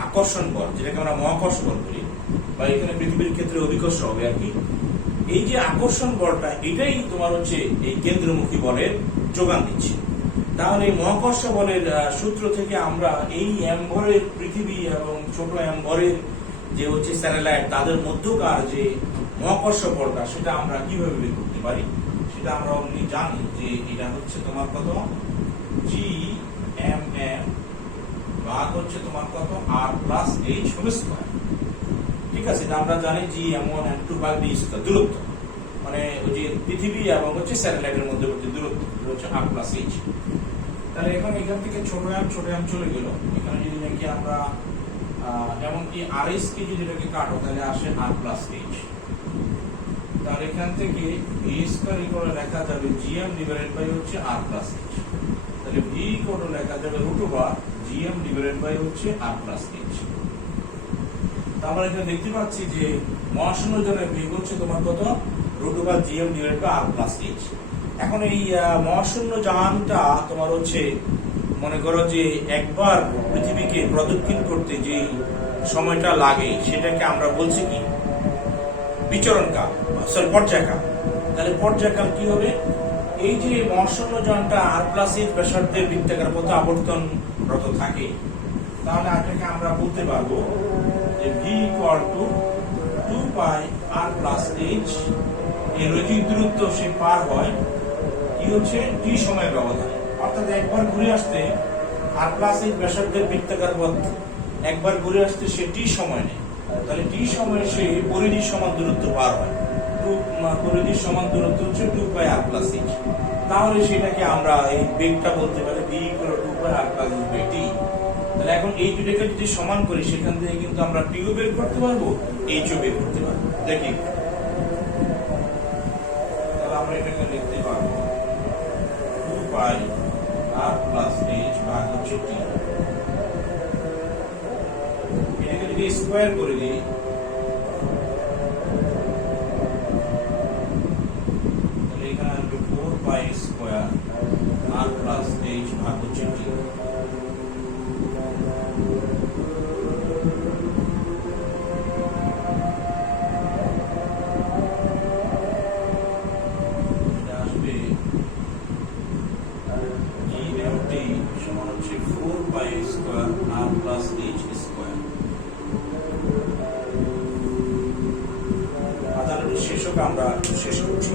আকর্ষণ বল, যেটাকে আমরা মহাকর্ষ বল বলি, বা এখানে পৃথিবীর ক্ষেত্রে অভিকর্ষ হবে আর কি, এই যে আকর্ষণ বলটা, এটাই তোমার হচ্ছে এই কেন্দ্রমুখী বলের যোগান দিচ্ছে। তাহলে এই মহাকর্ষ বলের সূত্র থেকে আমরা এই m ভরের পৃথিবী এবং ছোট m ভরের যে হচ্ছে স্যাটেলাইট, তাদের মধ্যকার যে মহাকর্ষ বলটা, সেটা আমরা কিভাবে বের করতে পারি? সেটা আমরা অলরেডি জানি যে এটা হচ্ছে তোমার কত Gmm ভাগ হচ্ছে তোমার কত r+h হোল স্কয়ার। ঠিক আছে, এটা আমরা জানি Gm1 m2 ভাগ d স্কয়ার, দূরত্ব, মানে ওই যে পৃথিবী এবং হচ্ছে স্যাটেলাইটের মধ্যবর্তী দূরত্ব হচ্ছে r+h। তাহলে এখন এখান থেকে ছোট m চলে গেল, এখানে যদি নাকি আমরা এমনকি rh কে যদি এটাকে কাটো, তাহলে আসে r+h। তাহলে এখান থেকে v স্কয়ার ইকুয়াল লেখা যাবে Gm ডিভাইডেড বাই হচ্ছে r+h। তাহলে v ইকুয়াল লেখা যাবে √Gm ডিভাইডেড বাই হচ্ছে r+h। আমরা এখানে দেখতে পাচ্ছি যে মহাশূন্যযানের বেগ হচ্ছে তোমার কত √Gm ডিভাইডেড বাই r+h। এখন এই মহাশূন্যযানটা তোমার হচ্ছে মনে করো যে একবার পৃথিবীকে প্রদক্ষিণ করতে যে সময়টা লাগে, সেটাকে আমরা বলছি কি বিচরণকাল, সরি পর্যায়কাল। তাহলে পর্যায়কাল কি হবে? এই যে মহাশূন্যযানটা r+h ব্যাসার্ধের বৃত্তাকার পথে আবর্তনরত থাকে, তাহলে এটাকে আমরা বলতে পারবো যে v = 2πr+h। এর রৈখিক দূরত্ব সে পার হয় কি হচ্ছে t সময়ের ব্যবধানে, অর্থাৎ একবার ঘুরে আসতে r+h ব্যাসার্ধের বৃত্তাকার পথ একবার ঘুরে আসতে সে t সময় নেয়। তাহলে t সময়ে সে পরিধির সমান দূরত্ব পার হয়, পরিধির সমান দূরত্ব হচ্ছে 2πr+h। তাহলে সেটাকে আমরা এই বেগটা বলতে পারি v = 2πr+h/t। তাহলে এখন এই দুটোকে যদি সমান করি, সেখান থেকে কিন্তু আমরা t ও বের করতে পারবো, h ও বের করতে পারবো। দেখি, তাহলে আমরা এটাকে লিখতে পারবো 2πr+h ভাগ হচ্ছে t। এটাকে যদি স্কয়ার করে দিই, তাহলে এখানে আসবে 4π² r+h ভাগ হচ্ছে t। 4π² r+h ভাগ হচ্ছে t। তাহলে 4π² r+h ভাগ হচ্ছে t, 4π² r+h ভাগ হচ্ছে t। তাহলে 4π² r+h ভাগ হচ্ছে t। তাহলে 4π² r+h ভাগ হচ্ছে t। হিসেবে আমরা শেষ করছি।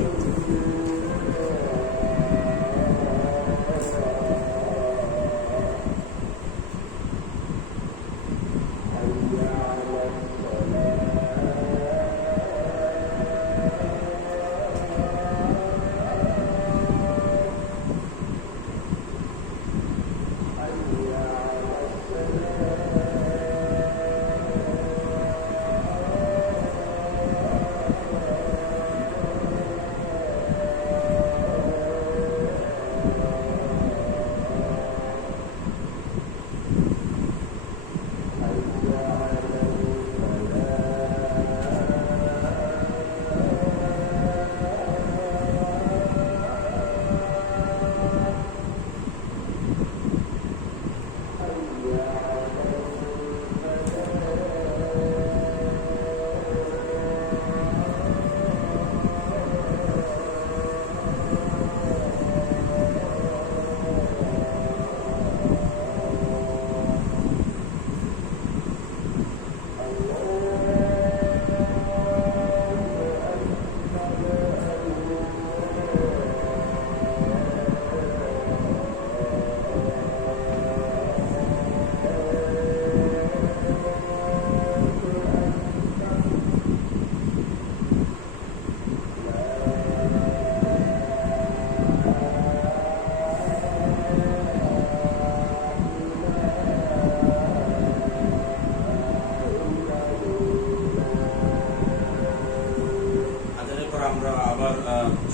আমরা আবার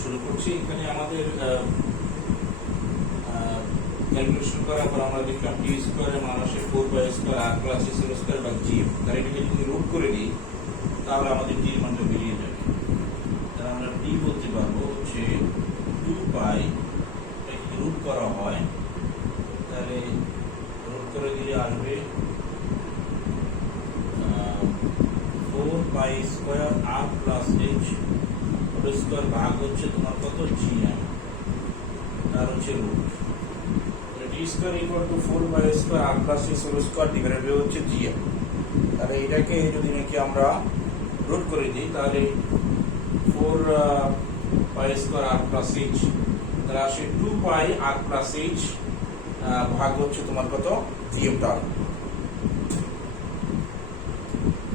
শুরু করছি। এখানে আমাদের ক্যালকুলেশন করার পর আমরা দেখলাম টি স্কোয়ারের মান আসে 4 আর প্লাস এস স্কোয়ার বা জি। তাহলে এটাকে যদি রুট করে দিই তাহলে আমাদের টি এর মানটা বেরিয়ে যাবে। তাহলে আমরা টি বলতে পারবো হচ্ছে 2 পাই, এটাকে রুট করা হয় তাহলে রুট করে দিলে আসবে 4 pi square r plus h square ভাগ হচ্ছে তোমার কত জি এম, তার হচ্ছে root t square equal to 4 pi square r plus s whole square divided by হচ্ছে জি এম। তাহলে এটাকে যদি নাকি আমরা রুট করে দিই তাহলে 4 pi square r plus H, তাহলে আসে 2 পাই আর প্লাস এইচ ভাগ হচ্ছে তোমার কত জি এম টার্ম।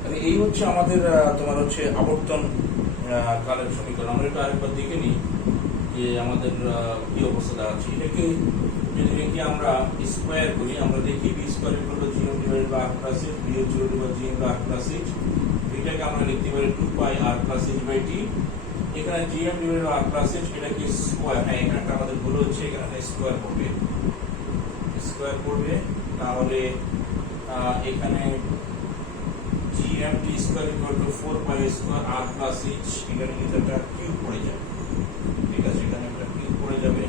তাহলে এই হচ্ছে আমাদের তোমার হচ্ছে আবর্তন কালের সমীকরণ। আমরা এটা আরেকবার দেখে নিই যে আমাদের কি অবস্থা দাঁড়াচ্ছে। এটাকে যদি নাকি আমরা স্কোয়ার করি, আমরা দেখি B square equal to G M divided by R plus H, B হচ্ছে root over G M by R plus H. এটাকে আমরা লিখতে পারি 2 pi R plus H by T. এখানে G M divided by R plus H এটাকে square, হ্যাঁ এখানে আমাদের ভুল হচ্ছে, এখানে স্কোয়ার করবে, স্কোয়ার করবে তাহলে এখানে gm t square equal to 4 pi square r plus h, এখানে কিন্তু একটা কিউব পড়ে যাবে, ঠিক আছে, এখানে একটা কিউব পড়ে যাবে,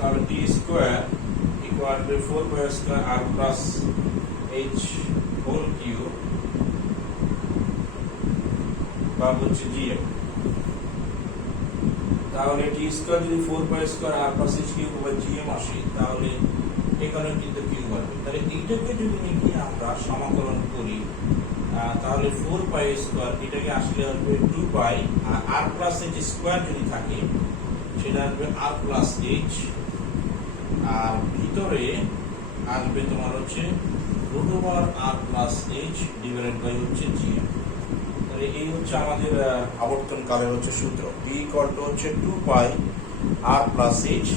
তাহলে t square equal to 4 pi square r plus h whole cube বা হচ্ছে gm। তাহলে t স্কয়ার যদি 4 pi square r plus h cube বা gm আসে তাহলে এখানে কিন্তু কিউব আসবে। তাহলে এইটাকে যদি নাকি আমরা সমাকলন করি তাহলে 4 পাই স্কয়ার এটাকে আসলে আসবে 2 পাই আর r প্লাস h স্কয়ার যদি থাকে সেটা আসবে r প্লাস h, আর ভিতরে আসবে তোমার হচ্ছে root over r plus h divided by হচ্ছে gm। তাহলে এই হচ্ছে আমাদের আবর্তন কালের হচ্ছে সূত্র, b ইকুয়াল টু হচ্ছে 2 pi r plus h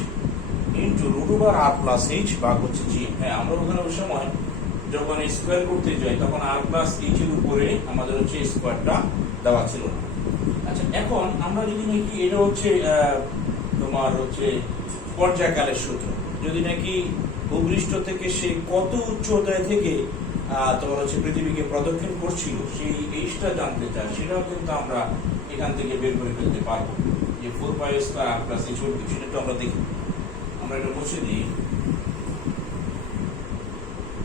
into root over r plus h ভাগ হচ্ছে gm। হ্যাঁ, আমরা ওখানে ওই সময় যখন স্কয়ার করতে যাই তখন r প্লাস h এর উপরে আমাদের হচ্ছে স্কয়ারটা দেওয়া ছিল না। আচ্ছা, এখন আমরা যদি নাকি এটা হচ্ছে তোমার হচ্ছে পর্যায়কালের সূত্র, যদি নাকি ভূপৃষ্ঠ থেকে সে কত উচ্চতায় থেকে তোমার হচ্ছে পৃথিবীকে প্রদক্ষিণ করছিল সেই এইটা জানতে চাই, সেটাও কিন্তু আমরা এখান থেকে বের করে ফেলতে পারবো যে 4 pi square r plus h whole cube, সেটা তো আমরা দেখি। আমরা এটা মুছে দিই,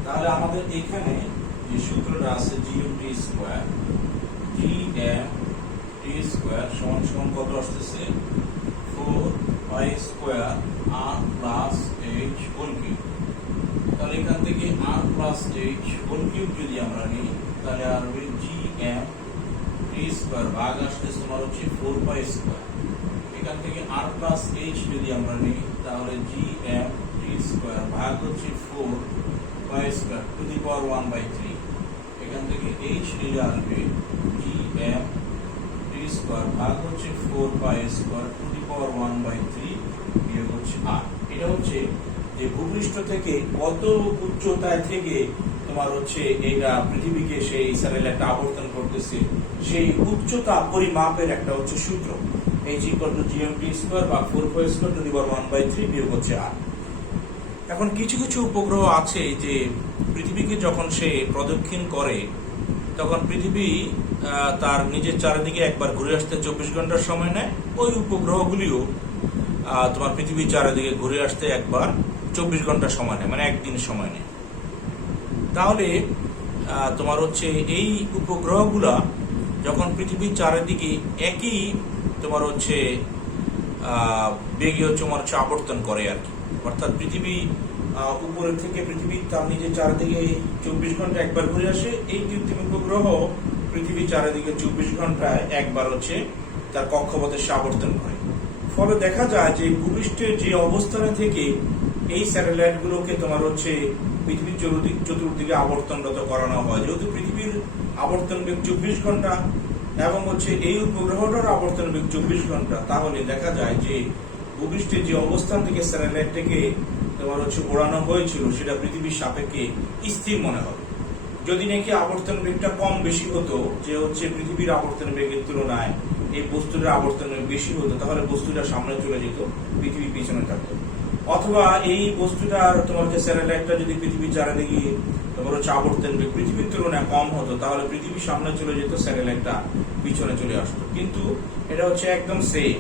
তাহলে আমাদের এখানে যে সূত্রটা আছে gm t square, gm t square সমান সমান কত আসতেছে 4 pi square r plus h whole cube. তাহলে এখান থেকে r plus h whole cube যদি আমরা নিই তাহলে আসবে gm t টি স্কোয়ার ভাগ আসতে তোমার হচ্ছে 4 পাই স্কোয়ার। এখান থেকে r প্লাস h যদি আমরা নিই তাহলে gm টি স্কোয়ার ভাগ হচ্ছে 4 পাই স্কোয়ার টু দি পাওয়ার 1/3। এখান থেকে h নিলে আসবে gm টি স্কোয়ার ভাগ হচ্ছে 4 পাই স্কোয়ার টু দি পাওয়ার 1/3 বিয়োগ হচ্ছে r। এটা হচ্ছে যে ভূপৃষ্ঠ থেকে কত উচ্চতায় থেকে তোমার হচ্ছে এটা পৃথিবীকে সেই স্যাটেলাইট আবর্তন করতেছে সেই উচ্চতা পরিমাপের একটা হচ্ছে সূত্র h = gmt স্কয়ার বা 4 স্কয়ার টু দি পাওয়ার 1/3 বিয়োগ হচ্ছে r। এখন কিছু কিছু উপগ্রহ আছে যে পৃথিবীকে যখন সে প্রদক্ষিণ করে তখন পৃথিবী তার নিজের চারিদিকে একবার ঘুরে আসতে 24 ঘন্টার সময় নেয়। ওই উপগ্রহগুলিও তোমার পৃথিবীর চারিদিকে ঘুরে আসতে একবার 24 ঘন্টা সময় নেয়, মানে একদিন সময় নেয়। তাহলে তোমার হচ্ছে এই উপগ্রহগুলা যখন পৃথিবীর চারিদিকে একই তোমার হচ্ছে বেগে তোমার হচ্ছে আবর্তন করে আর কি, অর্থাৎ পৃথিবী উপরের থেকে পৃথিবী তার নিজের চারিদিকে 24 ঘন্টা একবার ঘুরে আসে। এই কৃত্রিম উপগ্রহ পৃথিবীর চারিদিকে 24 ঘন্টায় একবার হচ্ছে তার কক্ষপথে সে আবর্তন করে। ফলে দেখা যায় যে ভূপৃষ্ঠের যে অবস্থানে থেকে এই স্যাটেলাইট গুলোকে তোমার হচ্ছে পৃথিবীর চতুর্দিকে আবর্তনরত করানো হয়। যেহেতু পৃথিবীর আবর্তন বেগ 24 ঘন্টা এবং হচ্ছে এই উপগ্রহটার আবর্তন বেগ 24 ঘন্টা, তাহলে দেখা যায় যে ভূপৃষ্ঠের যে অবস্থান থেকে স্যাটেলাইটটাকে তোমার হচ্ছে ওড়ানো হয়েছিল সেটা পৃথিবীর সাপেক্ষে স্থির মনে হবে। যদি নাকি আবর্তন বেগটা কম বেশি হতো, যে হচ্ছে পৃথিবীর আবর্তন বেগের তুলনায় এই বস্তুটার আবর্তন বেগ বেশি হতো, তাহলে বস্তুটা সামনে চলে যেত, পৃথিবী পিছনে থাকতো। অথবা এই বস্তুটার তোমার যে স্যাটেলাইটটা যদি পৃথিবীর চারিদিকে তোমার হচ্ছে আবর্তন বেগ পৃথিবীর তুলনায় কম হতো, তাহলে পৃথিবীর সামনে চলে যেত, স্যাটেলাইটটা পিছনে চলে আসতো। কিন্তু এটা হচ্ছে একদম সেম,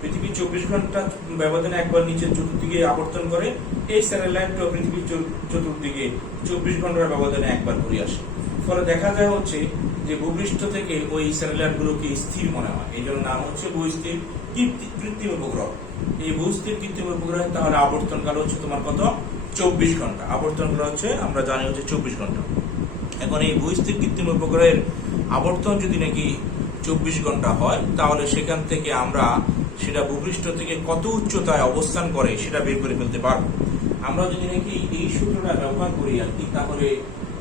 পৃথিবী 24 ঘন্টা ব্যবধানে একবার নিচের চতুর্দিকে আবর্তন করে, এই স্যাটেলাইটটাও পৃথিবীর চতুর্দিকে 24 ঘন্টার ব্যবধানে একবার ঘুরে আসে। ফলে দেখা যায় হচ্ছে যে ভূপৃষ্ঠ থেকে ওই স্যাটেলাইট গুলোকে স্থির মনে হয়, এই জন্য নাম হচ্ছে ভূস্থির কৃত্রিম উপগ্রহ। এই ভূস্থির কৃত্রিম উপগ্রহ তাহলে আবর্তন কাল হচ্ছে তোমার কত? 24 ঘন্টা। আবর্তন কাল হচ্ছে আমরা জানি হচ্ছে 24 ঘন্টা। এখন এই ভূস্থির কৃত্রিম উপগ্রহের আবর্তন যদি নাকি 24 ঘন্টা হয়, তাহলে সেখান থেকে আমরা সেটা ভূপৃষ্ঠ থেকে কত উচ্চতায় অবস্থান করে সেটা বের করে ফেলতে পারবো। আমরা যদি নাকি এই সূত্রটা ব্যবহার করি আর কি, তাহলে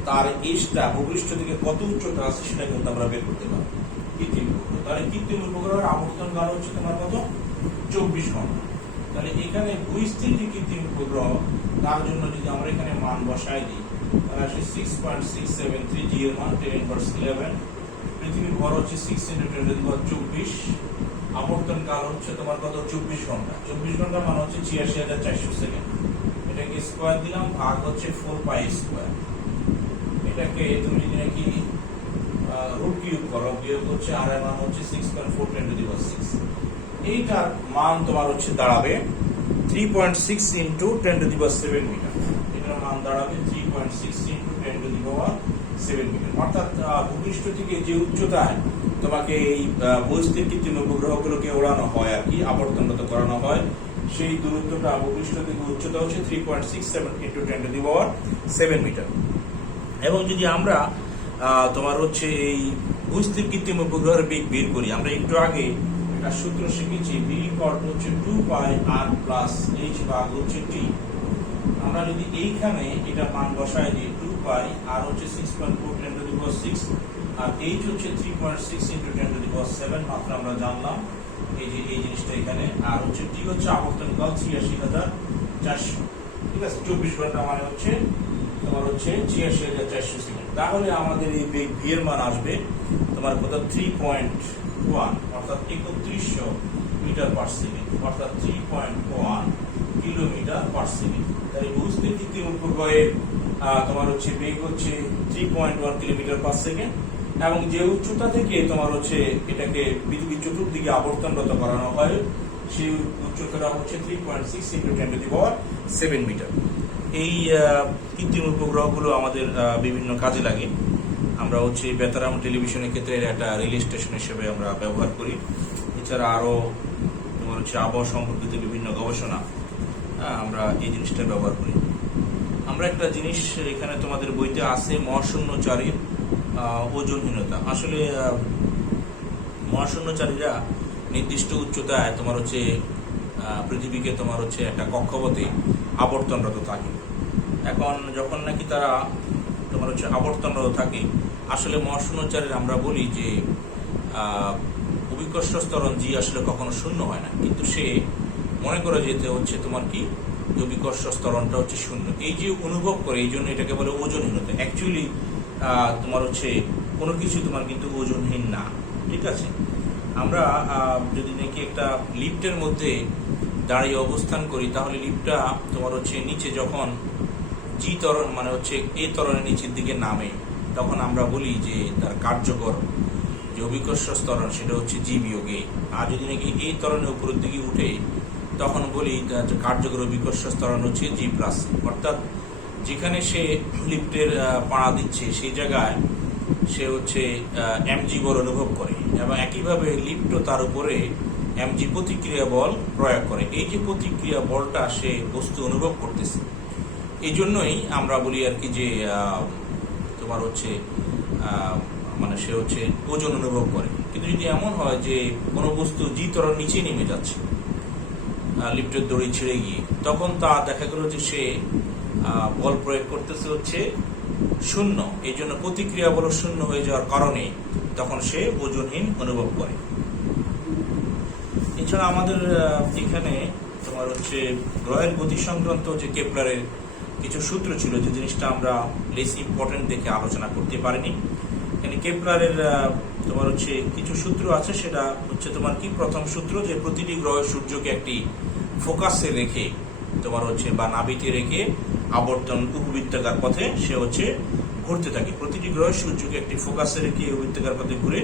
তার এজটা ভূপৃষ্ঠ থেকে কত উচ্চতা আছে সেটা কিন্তু আমরা বের করতে পারবো কৃত্রিম উপগ্রহ। তাহলে কৃত্রিম উপগ্রহের আবর্তন কাল হচ্ছে তোমার কত? 24 ঘন্টা। তাহলে এখানে ভূস্থির যে কৃত্রিম উপগ্রহ তার জন্য যদি আমরা এখানে মান বসাই দিই তাহলে আসে 6.673 জি এর মান 10^11। পৃথিবীর ভর হচ্ছে 6 × 10^24। আবর্তন কাল হচ্ছে তোমার কত? 24 ঘন্টা। 24 ঘন্টা মানে হচ্ছে 86,400 সেকেন্ড। এটাকে স্কয়ার দিলাম, ভাগ হচ্ছে 4 স্কয়ার। এটাকে তুমি যদি নাকি রুট কিউব করো, বিয়োগ হচ্ছে আর এর মান হচ্ছে 6.4 × 10^6। এইটার মান তোমার হচ্ছে দাঁড়াবে 3.6 × 10^7 মিটার। এটার মান দাঁড়াবে 3.6 × 10^7 মিটার। অর্থাৎ ভূপৃষ্ঠ থেকে যে উচ্চতায় তোমাকে এই ভূস্থির কৃত্রিম উপগ্রহগুলোকে ওড়ানো হয় আর কি, আবর্তনরত করানো হয়, সেই দূরত্বটা ভূপৃষ্ঠ থেকে উচ্চতা হচ্ছে 3.67 × 10^7 মিটার। এবং যদি আমরা তোমার হচ্ছে এই ভূস্থির কৃত্রিম উপগ্রহের বেগ বের করি, আমরা একটু আগে একটা সূত্র শিখেছি, v হচ্ছে 2πr + h ভাগ হচ্ছে t। আমরা যদি এইখানে এটা মান বসাই দিই, 2π আর হচ্ছে 6.4 × 10^6 আর h হচ্ছে 3.6 × 10^7, মাত্র আমরা জানলাম এই যে এই জিনিসটা এখানে, আর হচ্ছে t হচ্ছে আবর্তন কাল 86,400। ঠিক আছে, 24 ঘন্টা মানে হচ্ছে তোমার হচ্ছে 86,400 সেকেন্ড। তাহলে আমাদের এই বেগ v এর মান আসবে তোমার কত? 3.1 অর্থাৎ 3100 মিটার পার সেকেন্ড, অর্থাৎ 3.1 কিলোমিটার পার সেকেন্ড। তাই ভূস্থির কৃত্রিম উপগ্রহের তোমার হচ্ছে বেগ হচ্ছে 3.1 কিলোমিটার পার সেকেন্ড। এবং যে উচ্চতা থেকে তোমার হচ্ছে এটাকে পৃথিবীর চতুর্দিকে আবর্তনরত করানো হয়, সেই উচ্চতাটা হচ্ছে 3.6 × 10^7 মিটার। এই কৃত্রিম উপগ্রহগুলো আমাদের বিভিন্ন কাজে লাগে। আমরা হচ্ছে বেতারাম টেলিভিশনের ক্ষেত্রে একটা রেল স্টেশন হিসেবে আমরা ব্যবহার করি। এছাড়া আরো তোমার হচ্ছে আবহাওয়া সম্পর্কিত বিভিন্ন গবেষণা আমরা এই জিনিসটা ব্যবহার করি। আমরা একটা জিনিস এখানে তোমাদের বইতে আছে, মহাশূন্যচারীর ওজনহীনতা। আসলে মহাশূন্যচারীরা নির্দিষ্ট উচ্চতায় তোমার হচ্ছে পৃথিবীকে তোমার হচ্ছে একটা কক্ষপথে আবর্তনরত থাকে। এখন যখন নাকি তারা তোমার হচ্ছে আবর্তনরত থাকে, আসলে মহাশূন্যচারীরা আমরা বলি যে অভিকর্ষ স্তরণ জি আসলে কখনো শূন্য হয় না, কিন্তু সে মনে করে যেতে হচ্ছে তোমার কি অভিকর্ষ স্তরণটা হচ্ছে শূন্য, এই যে অনুভব করে, এই জন্য এটাকে বলে ওজনহীনতা। অ্যাকচুয়ালি তোমার হচ্ছে কোনো কিছু তোমার কিন্তু ওজনহীন না, ঠিক আছে। আমরা যদি নাকি একটা লিফটের মধ্যে দাঁড়িয়ে অবস্থান করি, তাহলে লিফটটা তোমার হচ্ছে নিচে যখন জি ত্বরণ মানে হচ্ছে এ ত্বরণের নিচের দিকে নামে, তখন আমরা বলি যে তার কার্যকর যে অভিকর্ষ স্তরণ সেটা হচ্ছে জি বিয়োগ এ। আর যদি নাকি এই ত্বরণের উপরের দিকে উঠে, তখন বলি তার কার্যকর অভিকর্ষ স্তরণ হচ্ছে জি প্লাস। অর্থাৎ যেখানে সে লিফটের পাড়া দিচ্ছে সেই জায়গায় সে হচ্ছে এমজি বল অনুভব করে, এবং একইভাবে লিফটও তার উপরে এমজি প্রতিক্রিয়া বল প্রয়োগ করে। এই যে প্রতিক্রিয়া বলটা সে বস্তু অনুভব করতেছে, এই জন্যই আমরা বলি আর কি যে তোমার হচ্ছে মানে সে হচ্ছে ওজন অনুভব করে। কিন্তু যদি এমন হয় যে কোনো বস্তু জি ত্বরণ নিচে নেমে যাচ্ছে লিফটের দড়ি ছিঁড়ে গিয়ে, তখন তা দেখা গেল যে সে বল প্রয়োগ করতেছে হচ্ছে শূন্য। এই জন্য প্রতিক্রিয়া বল শূন্য হয়ে যাওয়ার কারণে তখন সে ওজনহীন অনুভব করে। এছাড়া আমাদের এখানে তোমার হচ্ছে গ্রহের গতি সংক্রান্ত যে কেপলারের কিছু সূত্র ছিল, যে জিনিসটা আমরা লেস ইম্পর্টেন্ট দেখে আলোচনা করতে পারিনি। এখানে কেপলারের তোমার হচ্ছে কিছু সূত্র আছে, সেটা হচ্ছে তোমার কি প্রথম সূত্র, যে প্রতিটি গ্রহের সূর্যকে একটি ফোকাসে রেখে তোমার হচ্ছে বা নাভিতে রেখে আবর্তন উপবৃত্তাকার পথে সে হচ্ছে ঘুরতে থাকে। প্রতিটি গ্রহের সূর্যকে একটি ফোকাসে রেখে উপবৃত্তাকার পথে ঘুরে।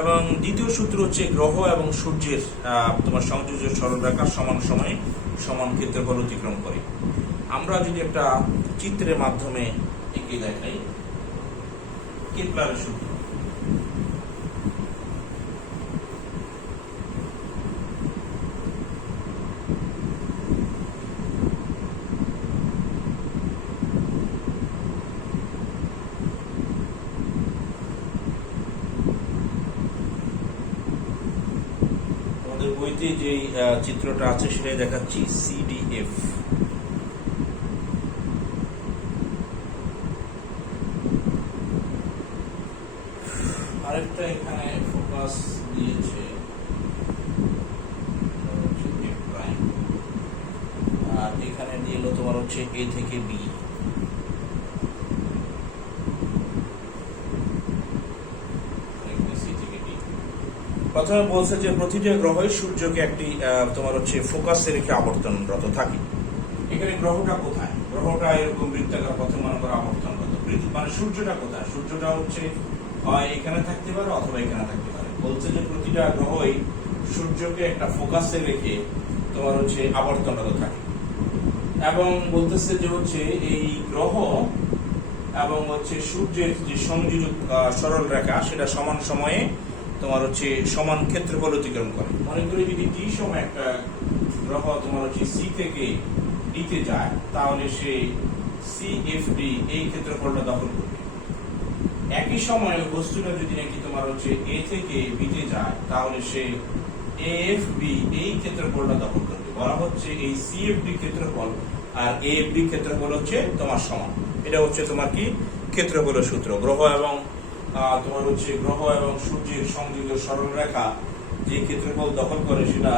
এবং দ্বিতীয় সূত্র হচ্ছে গ্রহ এবং সূর্যের তোমার সংযোজ্য সরলরেখা সমান সময়ে সমান ক্ষেত্রফল অতিক্রম করে। আমরা যদি একটা চিত্রের মাধ্যমে এঁকে দেখাই কেপলারের সূত্র। বইতে যে চিত্রটা আছে সেটাই দেখাচ্ছি, সিডিএফ। আরেকটা এখানে ফোকাস দিয়েছে, আর এখানে দিল তোমার হচ্ছে এ থেকে বি। প্রথমে বলছে যে প্রতিটি গ্রহই সূর্যকে একটি তোমার হচ্ছে ফোকাসে রেখে আবর্তনরত থাকে। এখানে গ্রহটা কোথায়? গ্রহটা এরকম বৃত্তাকার পথে মনে করো আবর্তনরত। মানে সূর্যটা কোথায়? সূর্যটা হচ্ছে হয় এখানে থাকতে পারে অথবা এখানে থাকতে পারে। বলছে যে প্রতিটা গ্রহই সূর্যকে একটা ফোকাসে রেখে তোমার হচ্ছে আবর্তনরত থাকে, এবং বলতেছে যে হচ্ছে এই গ্রহ এবং হচ্ছে সূর্যের যে সংযোজক সরল রেখা সেটা সমান সময়ে তোমার হচ্ছে সমান ক্ষেত্রফল অতিক্রম করে। মনে করি যদি টি সময় একটা গ্রহ তোমার হচ্ছে সি থেকে ডিতে যায়, তাহলে সে সিএফডি এই ক্ষেত্রফলটা দখল করবে। একই সময়ে বস্তুটা যদি নাকি তোমার হচ্ছে এ থেকে বিতে যায়, তাহলে সে এএফবি এই ক্ষেত্রফলটা দখল করবে। বলা হচ্ছে এই সিএফডি ক্ষেত্রফল আর এএফবি ক্ষেত্রফল হচ্ছে তোমার সমান। এটা হচ্ছে তোমার কি ক্ষেত্রফলের সূত্র। গ্রহ এবং তোমার হচ্ছে গ্রহ এবং সূর্যের সংযোগ সরল রেখা যে ক্ষেত্রফল দখল করে সেটা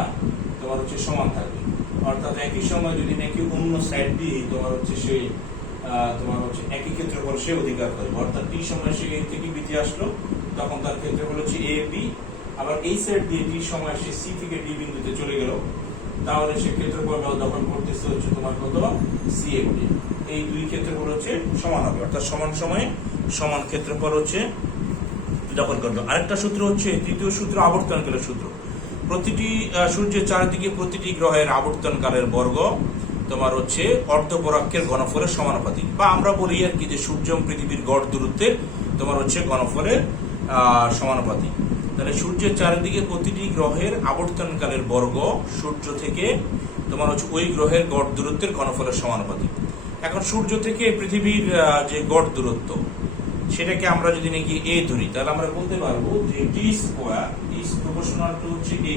তোমার হচ্ছে সমান থাকবে। অর্থাৎ একই সময় যদি নাকি অন্য সাইড দিয়ে তোমার হচ্ছে সে তোমার হচ্ছে একই ক্ষেত্রফল সে অধিকার করবে, অর্থাৎ টি সময় সে এ থেকে বিতে আসলো, তখন তার ক্ষেত্রফল হচ্ছে এ বি। আবার এই সাইড দিয়ে টি সময় সে সি থেকে ডি বিন্দুতে চলে গেল, তাহলে সে ক্ষেত্রফল দখল করতেছে হচ্ছে তোমার কত সিএফডি। এই দুই ক্ষেত্রফল হচ্ছে সমান হবে, অর্থাৎ সমান সময়ে সমান ক্ষেত্রফল হচ্ছে দখল করবে। আরেকটা সূত্র হচ্ছে তৃতীয় সূত্র, আবর্তনকালের সূত্র। প্রতিটি সূর্যের চারিদিকে প্রতিটি গ্রহের আবর্তনকালের বর্গ তোমার হচ্ছে অর্ধপরাক্ষের ঘনফলের সমানুপাতিক, বা আমরা বলি আর কি যে সূর্য পৃথিবীর গড় দূরত্বের তোমার হচ্ছে ঘনফলের সমানুপাতিক। তাহলে সূর্যের চারিদিকে প্রতিটি গ্রহের আবর্তনকালের বর্গ সূর্য থেকে তোমার হচ্ছে ওই গ্রহের গড় দূরত্বের ঘনফলের সমানুপাতিক। এখন সূর্য থেকে পৃথিবীর যে গড় দূরত্ব, সেটাকে আমরা যদি নাকি এ ধরি, তাহলে আমরা বলতে পারবো যে টি স্কোয়ার ইজ প্রপোর্শনাল টু হচ্ছে এ,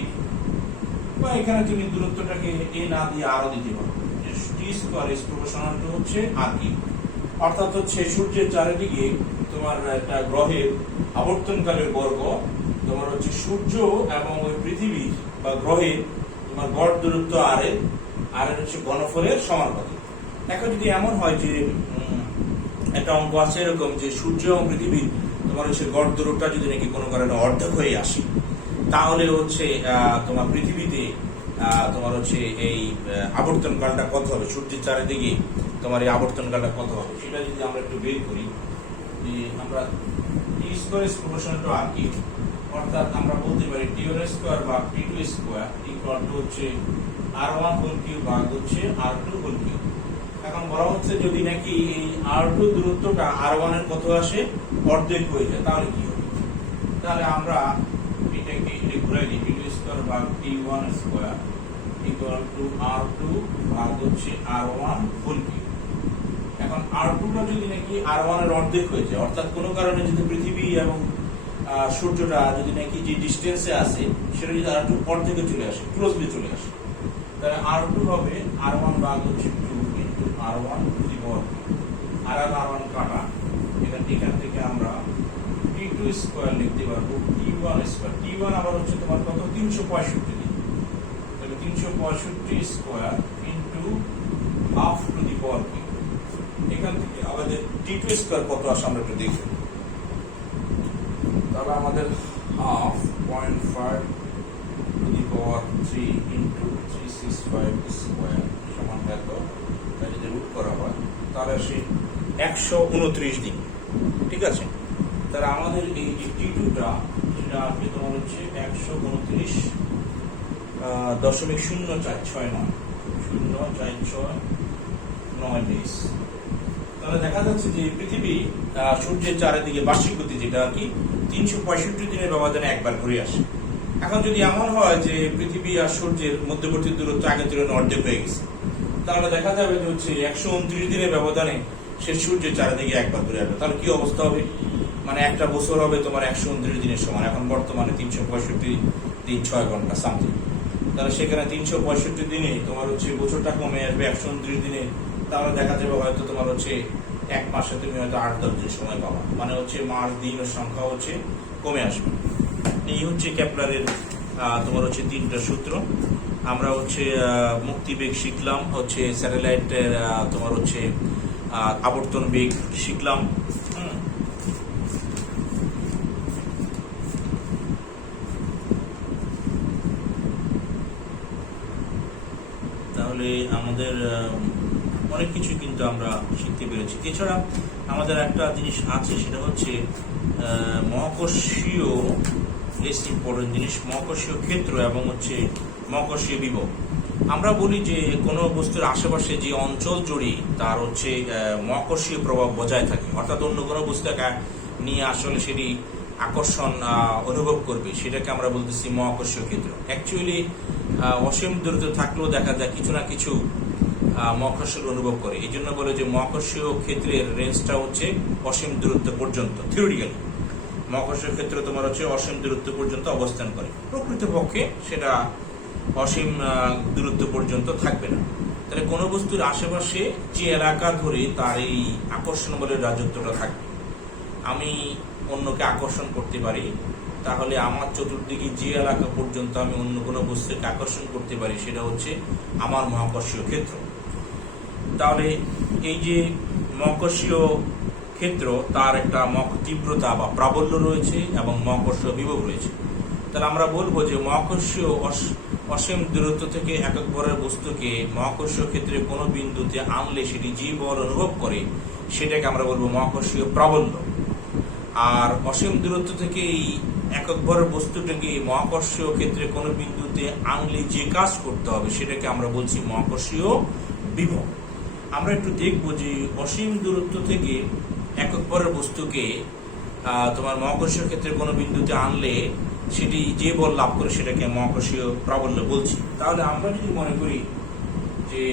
বা এখানে তুমি দূরত্বটাকে এ না দিয়ে আরো দিতে পারো, টি স্কোয়ার ইজ প্রপোর্শনাল টু হচ্ছে আর কি। অর্থাৎ হচ্ছে সূর্যের চারিদিকে তোমার একটা গ্রহের আবর্তনকালের বর্গ তোমার হচ্ছে সূর্য এবং ওই পৃথিবী বা গ্রহের তোমার গড় দূরত্ব আর এর হচ্ছে ঘনফলের সমানুপাতিক। এখন যদি এমন হয় যে একটা অঙ্ক আছে এরকম যে সূর্য এবং পৃথিবী তোমার হচ্ছে গড় দূরত্বটা যদি নাকি কোনো কারণে অর্ধেক হয়ে আসে, তাহলে হচ্ছে তোমার পৃথিবীতে তোমার হচ্ছে এই আবর্তন কালটা কত হবে, সূর্যের চারিদিকে তোমার এই আবর্তন কালটা কত হবে, সেটা যদি আমরা একটু বের করি যে আমরা T square is proportional to R cube, অর্থাৎ আমরা বলতে পারি টি ওয়ান স্কোয়ার বা T two square equal to হচ্ছে আর ওয়ান হোল কিউব ভাগ হচ্ছে আর টু হোল কিউব। এখন বলা হচ্ছে যদি নাকি এই আর টু দূরত্বটা আর ওয়ান এর কত আসে অর্ধেক হয়ে যায়, তাহলে কি হবে? তাহলে আমরা এটাকে ঘুরাই দিই, টি টু স্কোয়ার ভাগ t one square equal to r two ভাগ হচ্ছে আর ওয়ান হোল কিউব। এখন আর টুটা যদি নাকি আর ওয়ান এর অর্ধেক হয়ে যায়, অর্থাৎ কোনো কারণে যদি পৃথিবী এবং সূর্যটা যদি নাকি যে ডিস্টেন্সে আছে সেটা যদি আর টু অর্ধেকে চলে আসে, ক্লোজলি চলে আসে, তাহলে আর টু হবে আর ওয়ান ভাগ হচ্ছে two into r one to the power r one কাটা, এখান থেকে আমরা টি টু স্কোয়ার লিখতে পারবো t one square, t one আবার হচ্ছে তোমার কত 365 দিন, তাহলে 365 square into half to the power cube. এখান থেকে আমাদের টি টু স্কোয়ার কত আসে আমরা একটু দেখি, তাহলে আমাদের half 0.5 two the power 3 into 365 square সমান এত, তাই যদি রুট করা হয় তাহলে সে 129 দিন। ঠিক আছে, তাহলে আমাদের এই টি টুটা সেটা আসবে তোমার হচ্ছে 129.0469 ডেজ। তাহলে দেখা যাচ্ছে যে পৃথিবী সূর্যের চারিদিকে বার্ষিক গতি যেটা আর কি 365 দিনের ব্যবধানে একবার ঘুরে আসে। এখন যদি এমন হয় যে পৃথিবী আর সূর্যের মধ্যবর্তী দূরত্ব আগের তুলনায় অর্ধেক হয়ে গেছে, তাহলে দেখা যাবে যে হচ্ছে 129 দিনের ব্যবধানে সে সূর্যের চারিদিকে একবার ঘুরে আসবে। তাহলে কি অবস্থা হবে, মানে একটা বছর হবে তোমার 129 দিনের সমান, এখন বর্তমানে 365 দিন 6 ঘন্টা সামথিং, তাহলে সেখানে 365 দিনে তোমার হচ্ছে বছরটা কমে আসবে 129 দিনে, তাহলে দেখা যাবে হয়তো তোমার হচ্ছে এক মাসে তুমি হয়তো 8-10 দিন সময় পাবা, মানে হচ্ছে মাস দিনের সংখ্যা হচ্ছে কমে আসবে। এই হচ্ছে কেপলারের তোমার হচ্ছে 3টা সূত্র। আমরা হচ্ছে মুক্তিবেগ শিখলাম, হচ্ছে স্যাটেলাইটের তোমার হচ্ছে আবর্তন বেগ শিখলাম। তাহলে আমাদের অনেক কিছু কিন্তু আমরা শিখতে পেরেছি। এছাড়া আমাদের একটা জিনিস আছে, সেটা হচ্ছে মহাকর্ষীয় লেস ইম্পর্টেন্ট জিনিস, মহাকর্ষীয় ক্ষেত্র এবং হচ্ছে মহাকর্ষীয় বিভব। আমরা বলি যে কোনো বস্তুর আশেপাশে যে অঞ্চল জুড়ে তার হচ্ছে মহাকর্ষীয় প্রভাব বজায় থাকে, অর্থাৎ অন্য কোনো বস্তুকে নিয়ে আসলে সেটি আকর্ষণ অনুভব করবে, সেটাকে আমরা বলতেছি মহাকর্ষীয় ক্ষেত্র। অ্যাকচুয়ালি অসীম দূরত্ব থাকলেও দেখা যায় কিছু না কিছু মহাকর্ষণ অনুভব করে, এই জন্য বলে যে মহাকর্ষীয় ক্ষেত্রের রেঞ্জটা হচ্ছে অসীম দূরত্ব পর্যন্ত। থিওরিটিক্যালি মহাকর্ষীয় ক্ষেত্র তোমার হচ্ছে অসীম দূরত্ব পর্যন্ত অবস্থান করে, প্রকৃতপক্ষে সেটা অসীম দূরত্ব পর্যন্ত থাকবে না। তাহলে কোনো বস্তুর আশেপাশে যে এলাকা ধরে তার এই আকর্ষণ বলের রাজত্বটা থাকবে, আমি অন্যকে আকর্ষণ করতে পারি, তাহলে আমার চতুর্দিকে যে এলাকা পর্যন্ত আমি অন্য কোনো বস্তুকে আকর্ষণ করতে পারি সেটা হচ্ছে আমার মহাকর্ষীয় ক্ষেত্র। তাহলে এই যে মহাকর্ষীয় ক্ষেত্র তার একটা তীব্রতা বা প্রাবল্য রয়েছে এবং মহাকর্ষীয় বিভব রয়েছে। তাহলে আমরা বলবো যে মহাকর্ষীয় অসীম দূরত্ব থেকে একক ভরের বস্তুকে মহাকর্ষীয় ক্ষেত্রে কোনো বিন্দুতে আনলে সেটি যে বল অনুভব করে সেটাকে আমরা বলবো মহাকর্ষীয় প্রাবল্য। আর অসীম দূরত্ব থেকে এই একক ভরের বস্তুটাকে মহাকর্ষীয় ক্ষেত্রে কোনো বিন্দুতে আনলে যে কাজ করতে হবে সেটাকে আমরা বলছি মহাকর্ষীয় বিভব। আমরা একটু দেখবো যে অসীম দূরত্ব থেকে একক ভরের বস্তুকে তোমার মহাকর্ষীয় ক্ষেত্রে কোনো বিন্দুতে আনলে সেটি যে বল লাভ করে সেটাকে মহাকর্ষীয় প্রাবল্য বলছি। তাহলে আমরা যদি মনে করি যে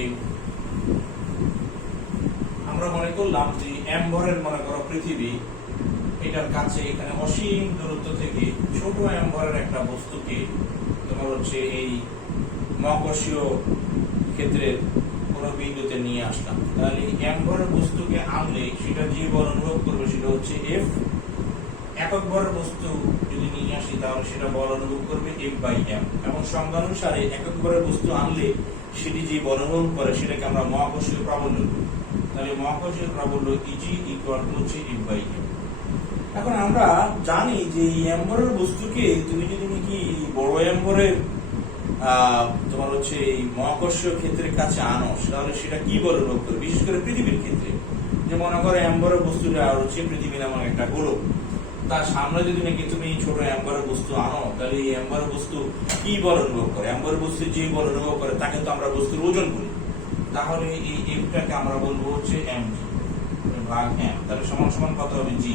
আমরা মনে করলাম যে এম ভরের মনে করো পৃথিবী এটার কাছে এখানে অসীম দূরত্ব থেকে ছোট অ্যাম্বরের একটা বস্তুকে তোমার হচ্ছে এই মহাকর্ষীয় ক্ষেত্রের কোনো বিন্দুতে নিয়ে আসলাম। তাহলে অ্যাম্বরের বস্তুকে আনলে সেটা যে বল অনুভব করবে সেটা হচ্ছে এফ। একক ভরের বস্তু যদি নিয়ে আসি তাহলে সেটা বল অনুভব করবে F/m। এবং সংজ্ঞানুসারে একক ভরের বস্তু আনলে সেটি যে বল অনুভব করে সেটাকে আমরা মহাকর্ষীয় প্রাবল্য বলি। তাহলে মহাকর্ষীয় প্রাবল্য Eg হচ্ছে F/m। এখন আমরা জানি যে এই অ্যাম্বরের বস্তুকে তুমি যদি নাকি বড় অ্যাম্বরের তোমার হচ্ছে এই মহাকর্ষীয় ক্ষেত্রের কাছে আনো তাহলে সেটা কি বল অনুভব করবে, বিশেষ করে পৃথিবীর ক্ষেত্রে। যে মনে করো অ্যাম্বরের বস্তুটা হচ্ছে পৃথিবী নামক একটা গোলক, তার সামনে যদি নাকি তুমি ছোট অ্যাম্বরের বস্তু আনো তাহলে এই অ্যাম্বরের বস্তু কি বল অনুভব করে, অ্যাম্বরের বস্তু যে বল অনুভব করে তাকে তো আমরা বস্তুর ওজন বলি। তাহলে এই এফটাকে আমরা বলবো হচ্ছে mg ভাগ m, তাহলে সমান সমান কত হবে g।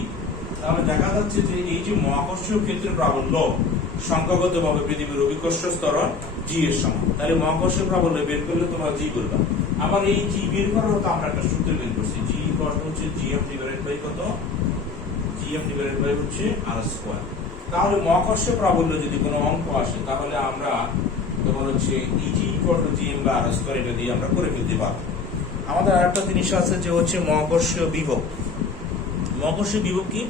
তাহলে দেখা যাচ্ছে যে এই যে মহাকর্ষীয় ক্ষেত্রের প্রাবল্য সংখ্যাগতভাবে পৃথিবীর অভিকর্ষ স্তরণ g এর সমান। তাহলে মহাকর্ষীয় প্রাবল্য বের করলে তোমরা g বলবা। আবার এই g বের করার তো আমরা একটা সূত্র বের করছি, g হচ্ছে gm ডিভাইডেড বাই কত, gm ডিভাইডেড বাই হচ্ছে r²। তাহলে মহাকর্ষীয় প্রাবল্য যদি কোনো অঙ্ক আসে তাহলে আমরা তোমার হচ্ছে Eg gm বা r² এটা দিয়ে আমরা করে ফেলতে পারবো। আমাদের আরেকটা জিনিস আছে যে হচ্ছে মহাকর্ষীয় বিভব। মহাকর্ষীয় বিভব কি,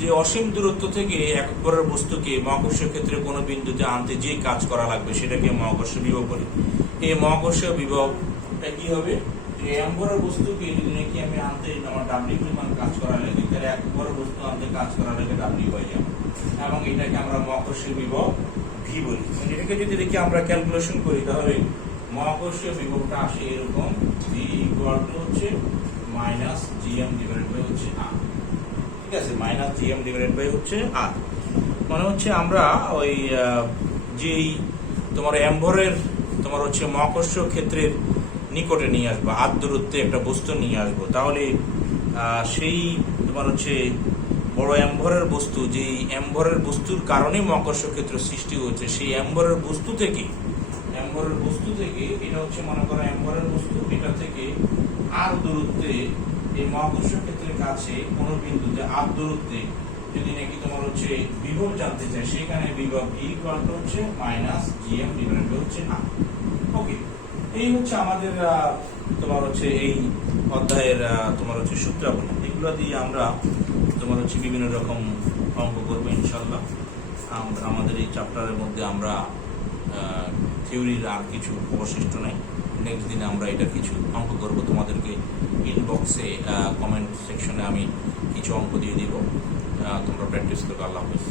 যে অসীম দূরত্ব থেকে একক ভরের বস্তুকে মহাকর্ষীয় ক্ষেত্রে কোনো বিন্দুতে আনতে যে কাজ করা লাগবে সেটাকে মহাকর্ষীয় বিভব বলি। এই মহাকর্ষীয় বিভবটা কি হবে, যে অ্যাম্বরের বস্তুকে যদি নাকি আমি আনতে আমার ডাব্লিউ পরিমাণ কাজ করা লাগে তাহলে একক ভরের বস্তু আনতে কাজ করা লাগে ডাব্লিউ/m, এবং এটাকে আমরা মহাকর্ষীয় বিভব ভি বলি। এটাকে যদি দেখি আমরা ক্যালকুলেশন করি তাহলে মহাকর্ষীয় বিভবটা আসে এরকম, ভি হচ্ছে মাইনাস gm ডিভাইডেড বাই হচ্ছে r। ঠিক আছে, মাইনাস gm ডিভাইডেড বাই হচ্ছে r মানে হচ্ছে আমরা ওই যেই তোমার অ্যাম্বরের তোমার হচ্ছে মহাকর্ষীয় ক্ষেত্রের নিকটে নিয়ে আসবো, আর দূরত্বে একটা বস্তু নিয়ে আসবো, তাহলে সেই তোমার হচ্ছে বড় অ্যাম্বরের বস্তু, যেই অ্যাম্বরের বস্তুর কারণে মহাকর্ষীয় ক্ষেত্র সৃষ্টি হচ্ছে, সেই অ্যাম্বরের বস্তু থেকে এটা হচ্ছে মনে করো অ্যাম্বরের বস্তু, এটা থেকে আর দূরত্বে এই মহাকর্ষীয় ক্ষেত্রের কাছে কোনো বিন্দুতে আর দূরত্বে যদি নাকি তোমার হচ্ছে বিভব জানতে চাই, সেখানে বিভব হচ্ছে মাইনাস gm ডিভাইডেড বাই হচ্ছে r। ওকে, এই হচ্ছে আমাদের তোমার হচ্ছে এই অধ্যায়ের তোমার হচ্ছে সূত্রাবলী। এগুলো দিয়ে আমরা তোমার হচ্ছে বিভিন্ন রকম অঙ্ক করবো ইনশাল্লাহ। আমাদের এই চ্যাপ্টারের মধ্যে আমরা থিওরির আর কিছু অবশিষ্ট নাই। নেক্সট দিনে আমরা এটা কিছু অঙ্ক করব, তোমাদেরকে ইনবক্সে কমেন্ট সেকশনে আমি কিছু অঙ্ক দিয়ে দিব, তোমরা প্র্যাকটিস করবে। আল্লাহ হাফেজ।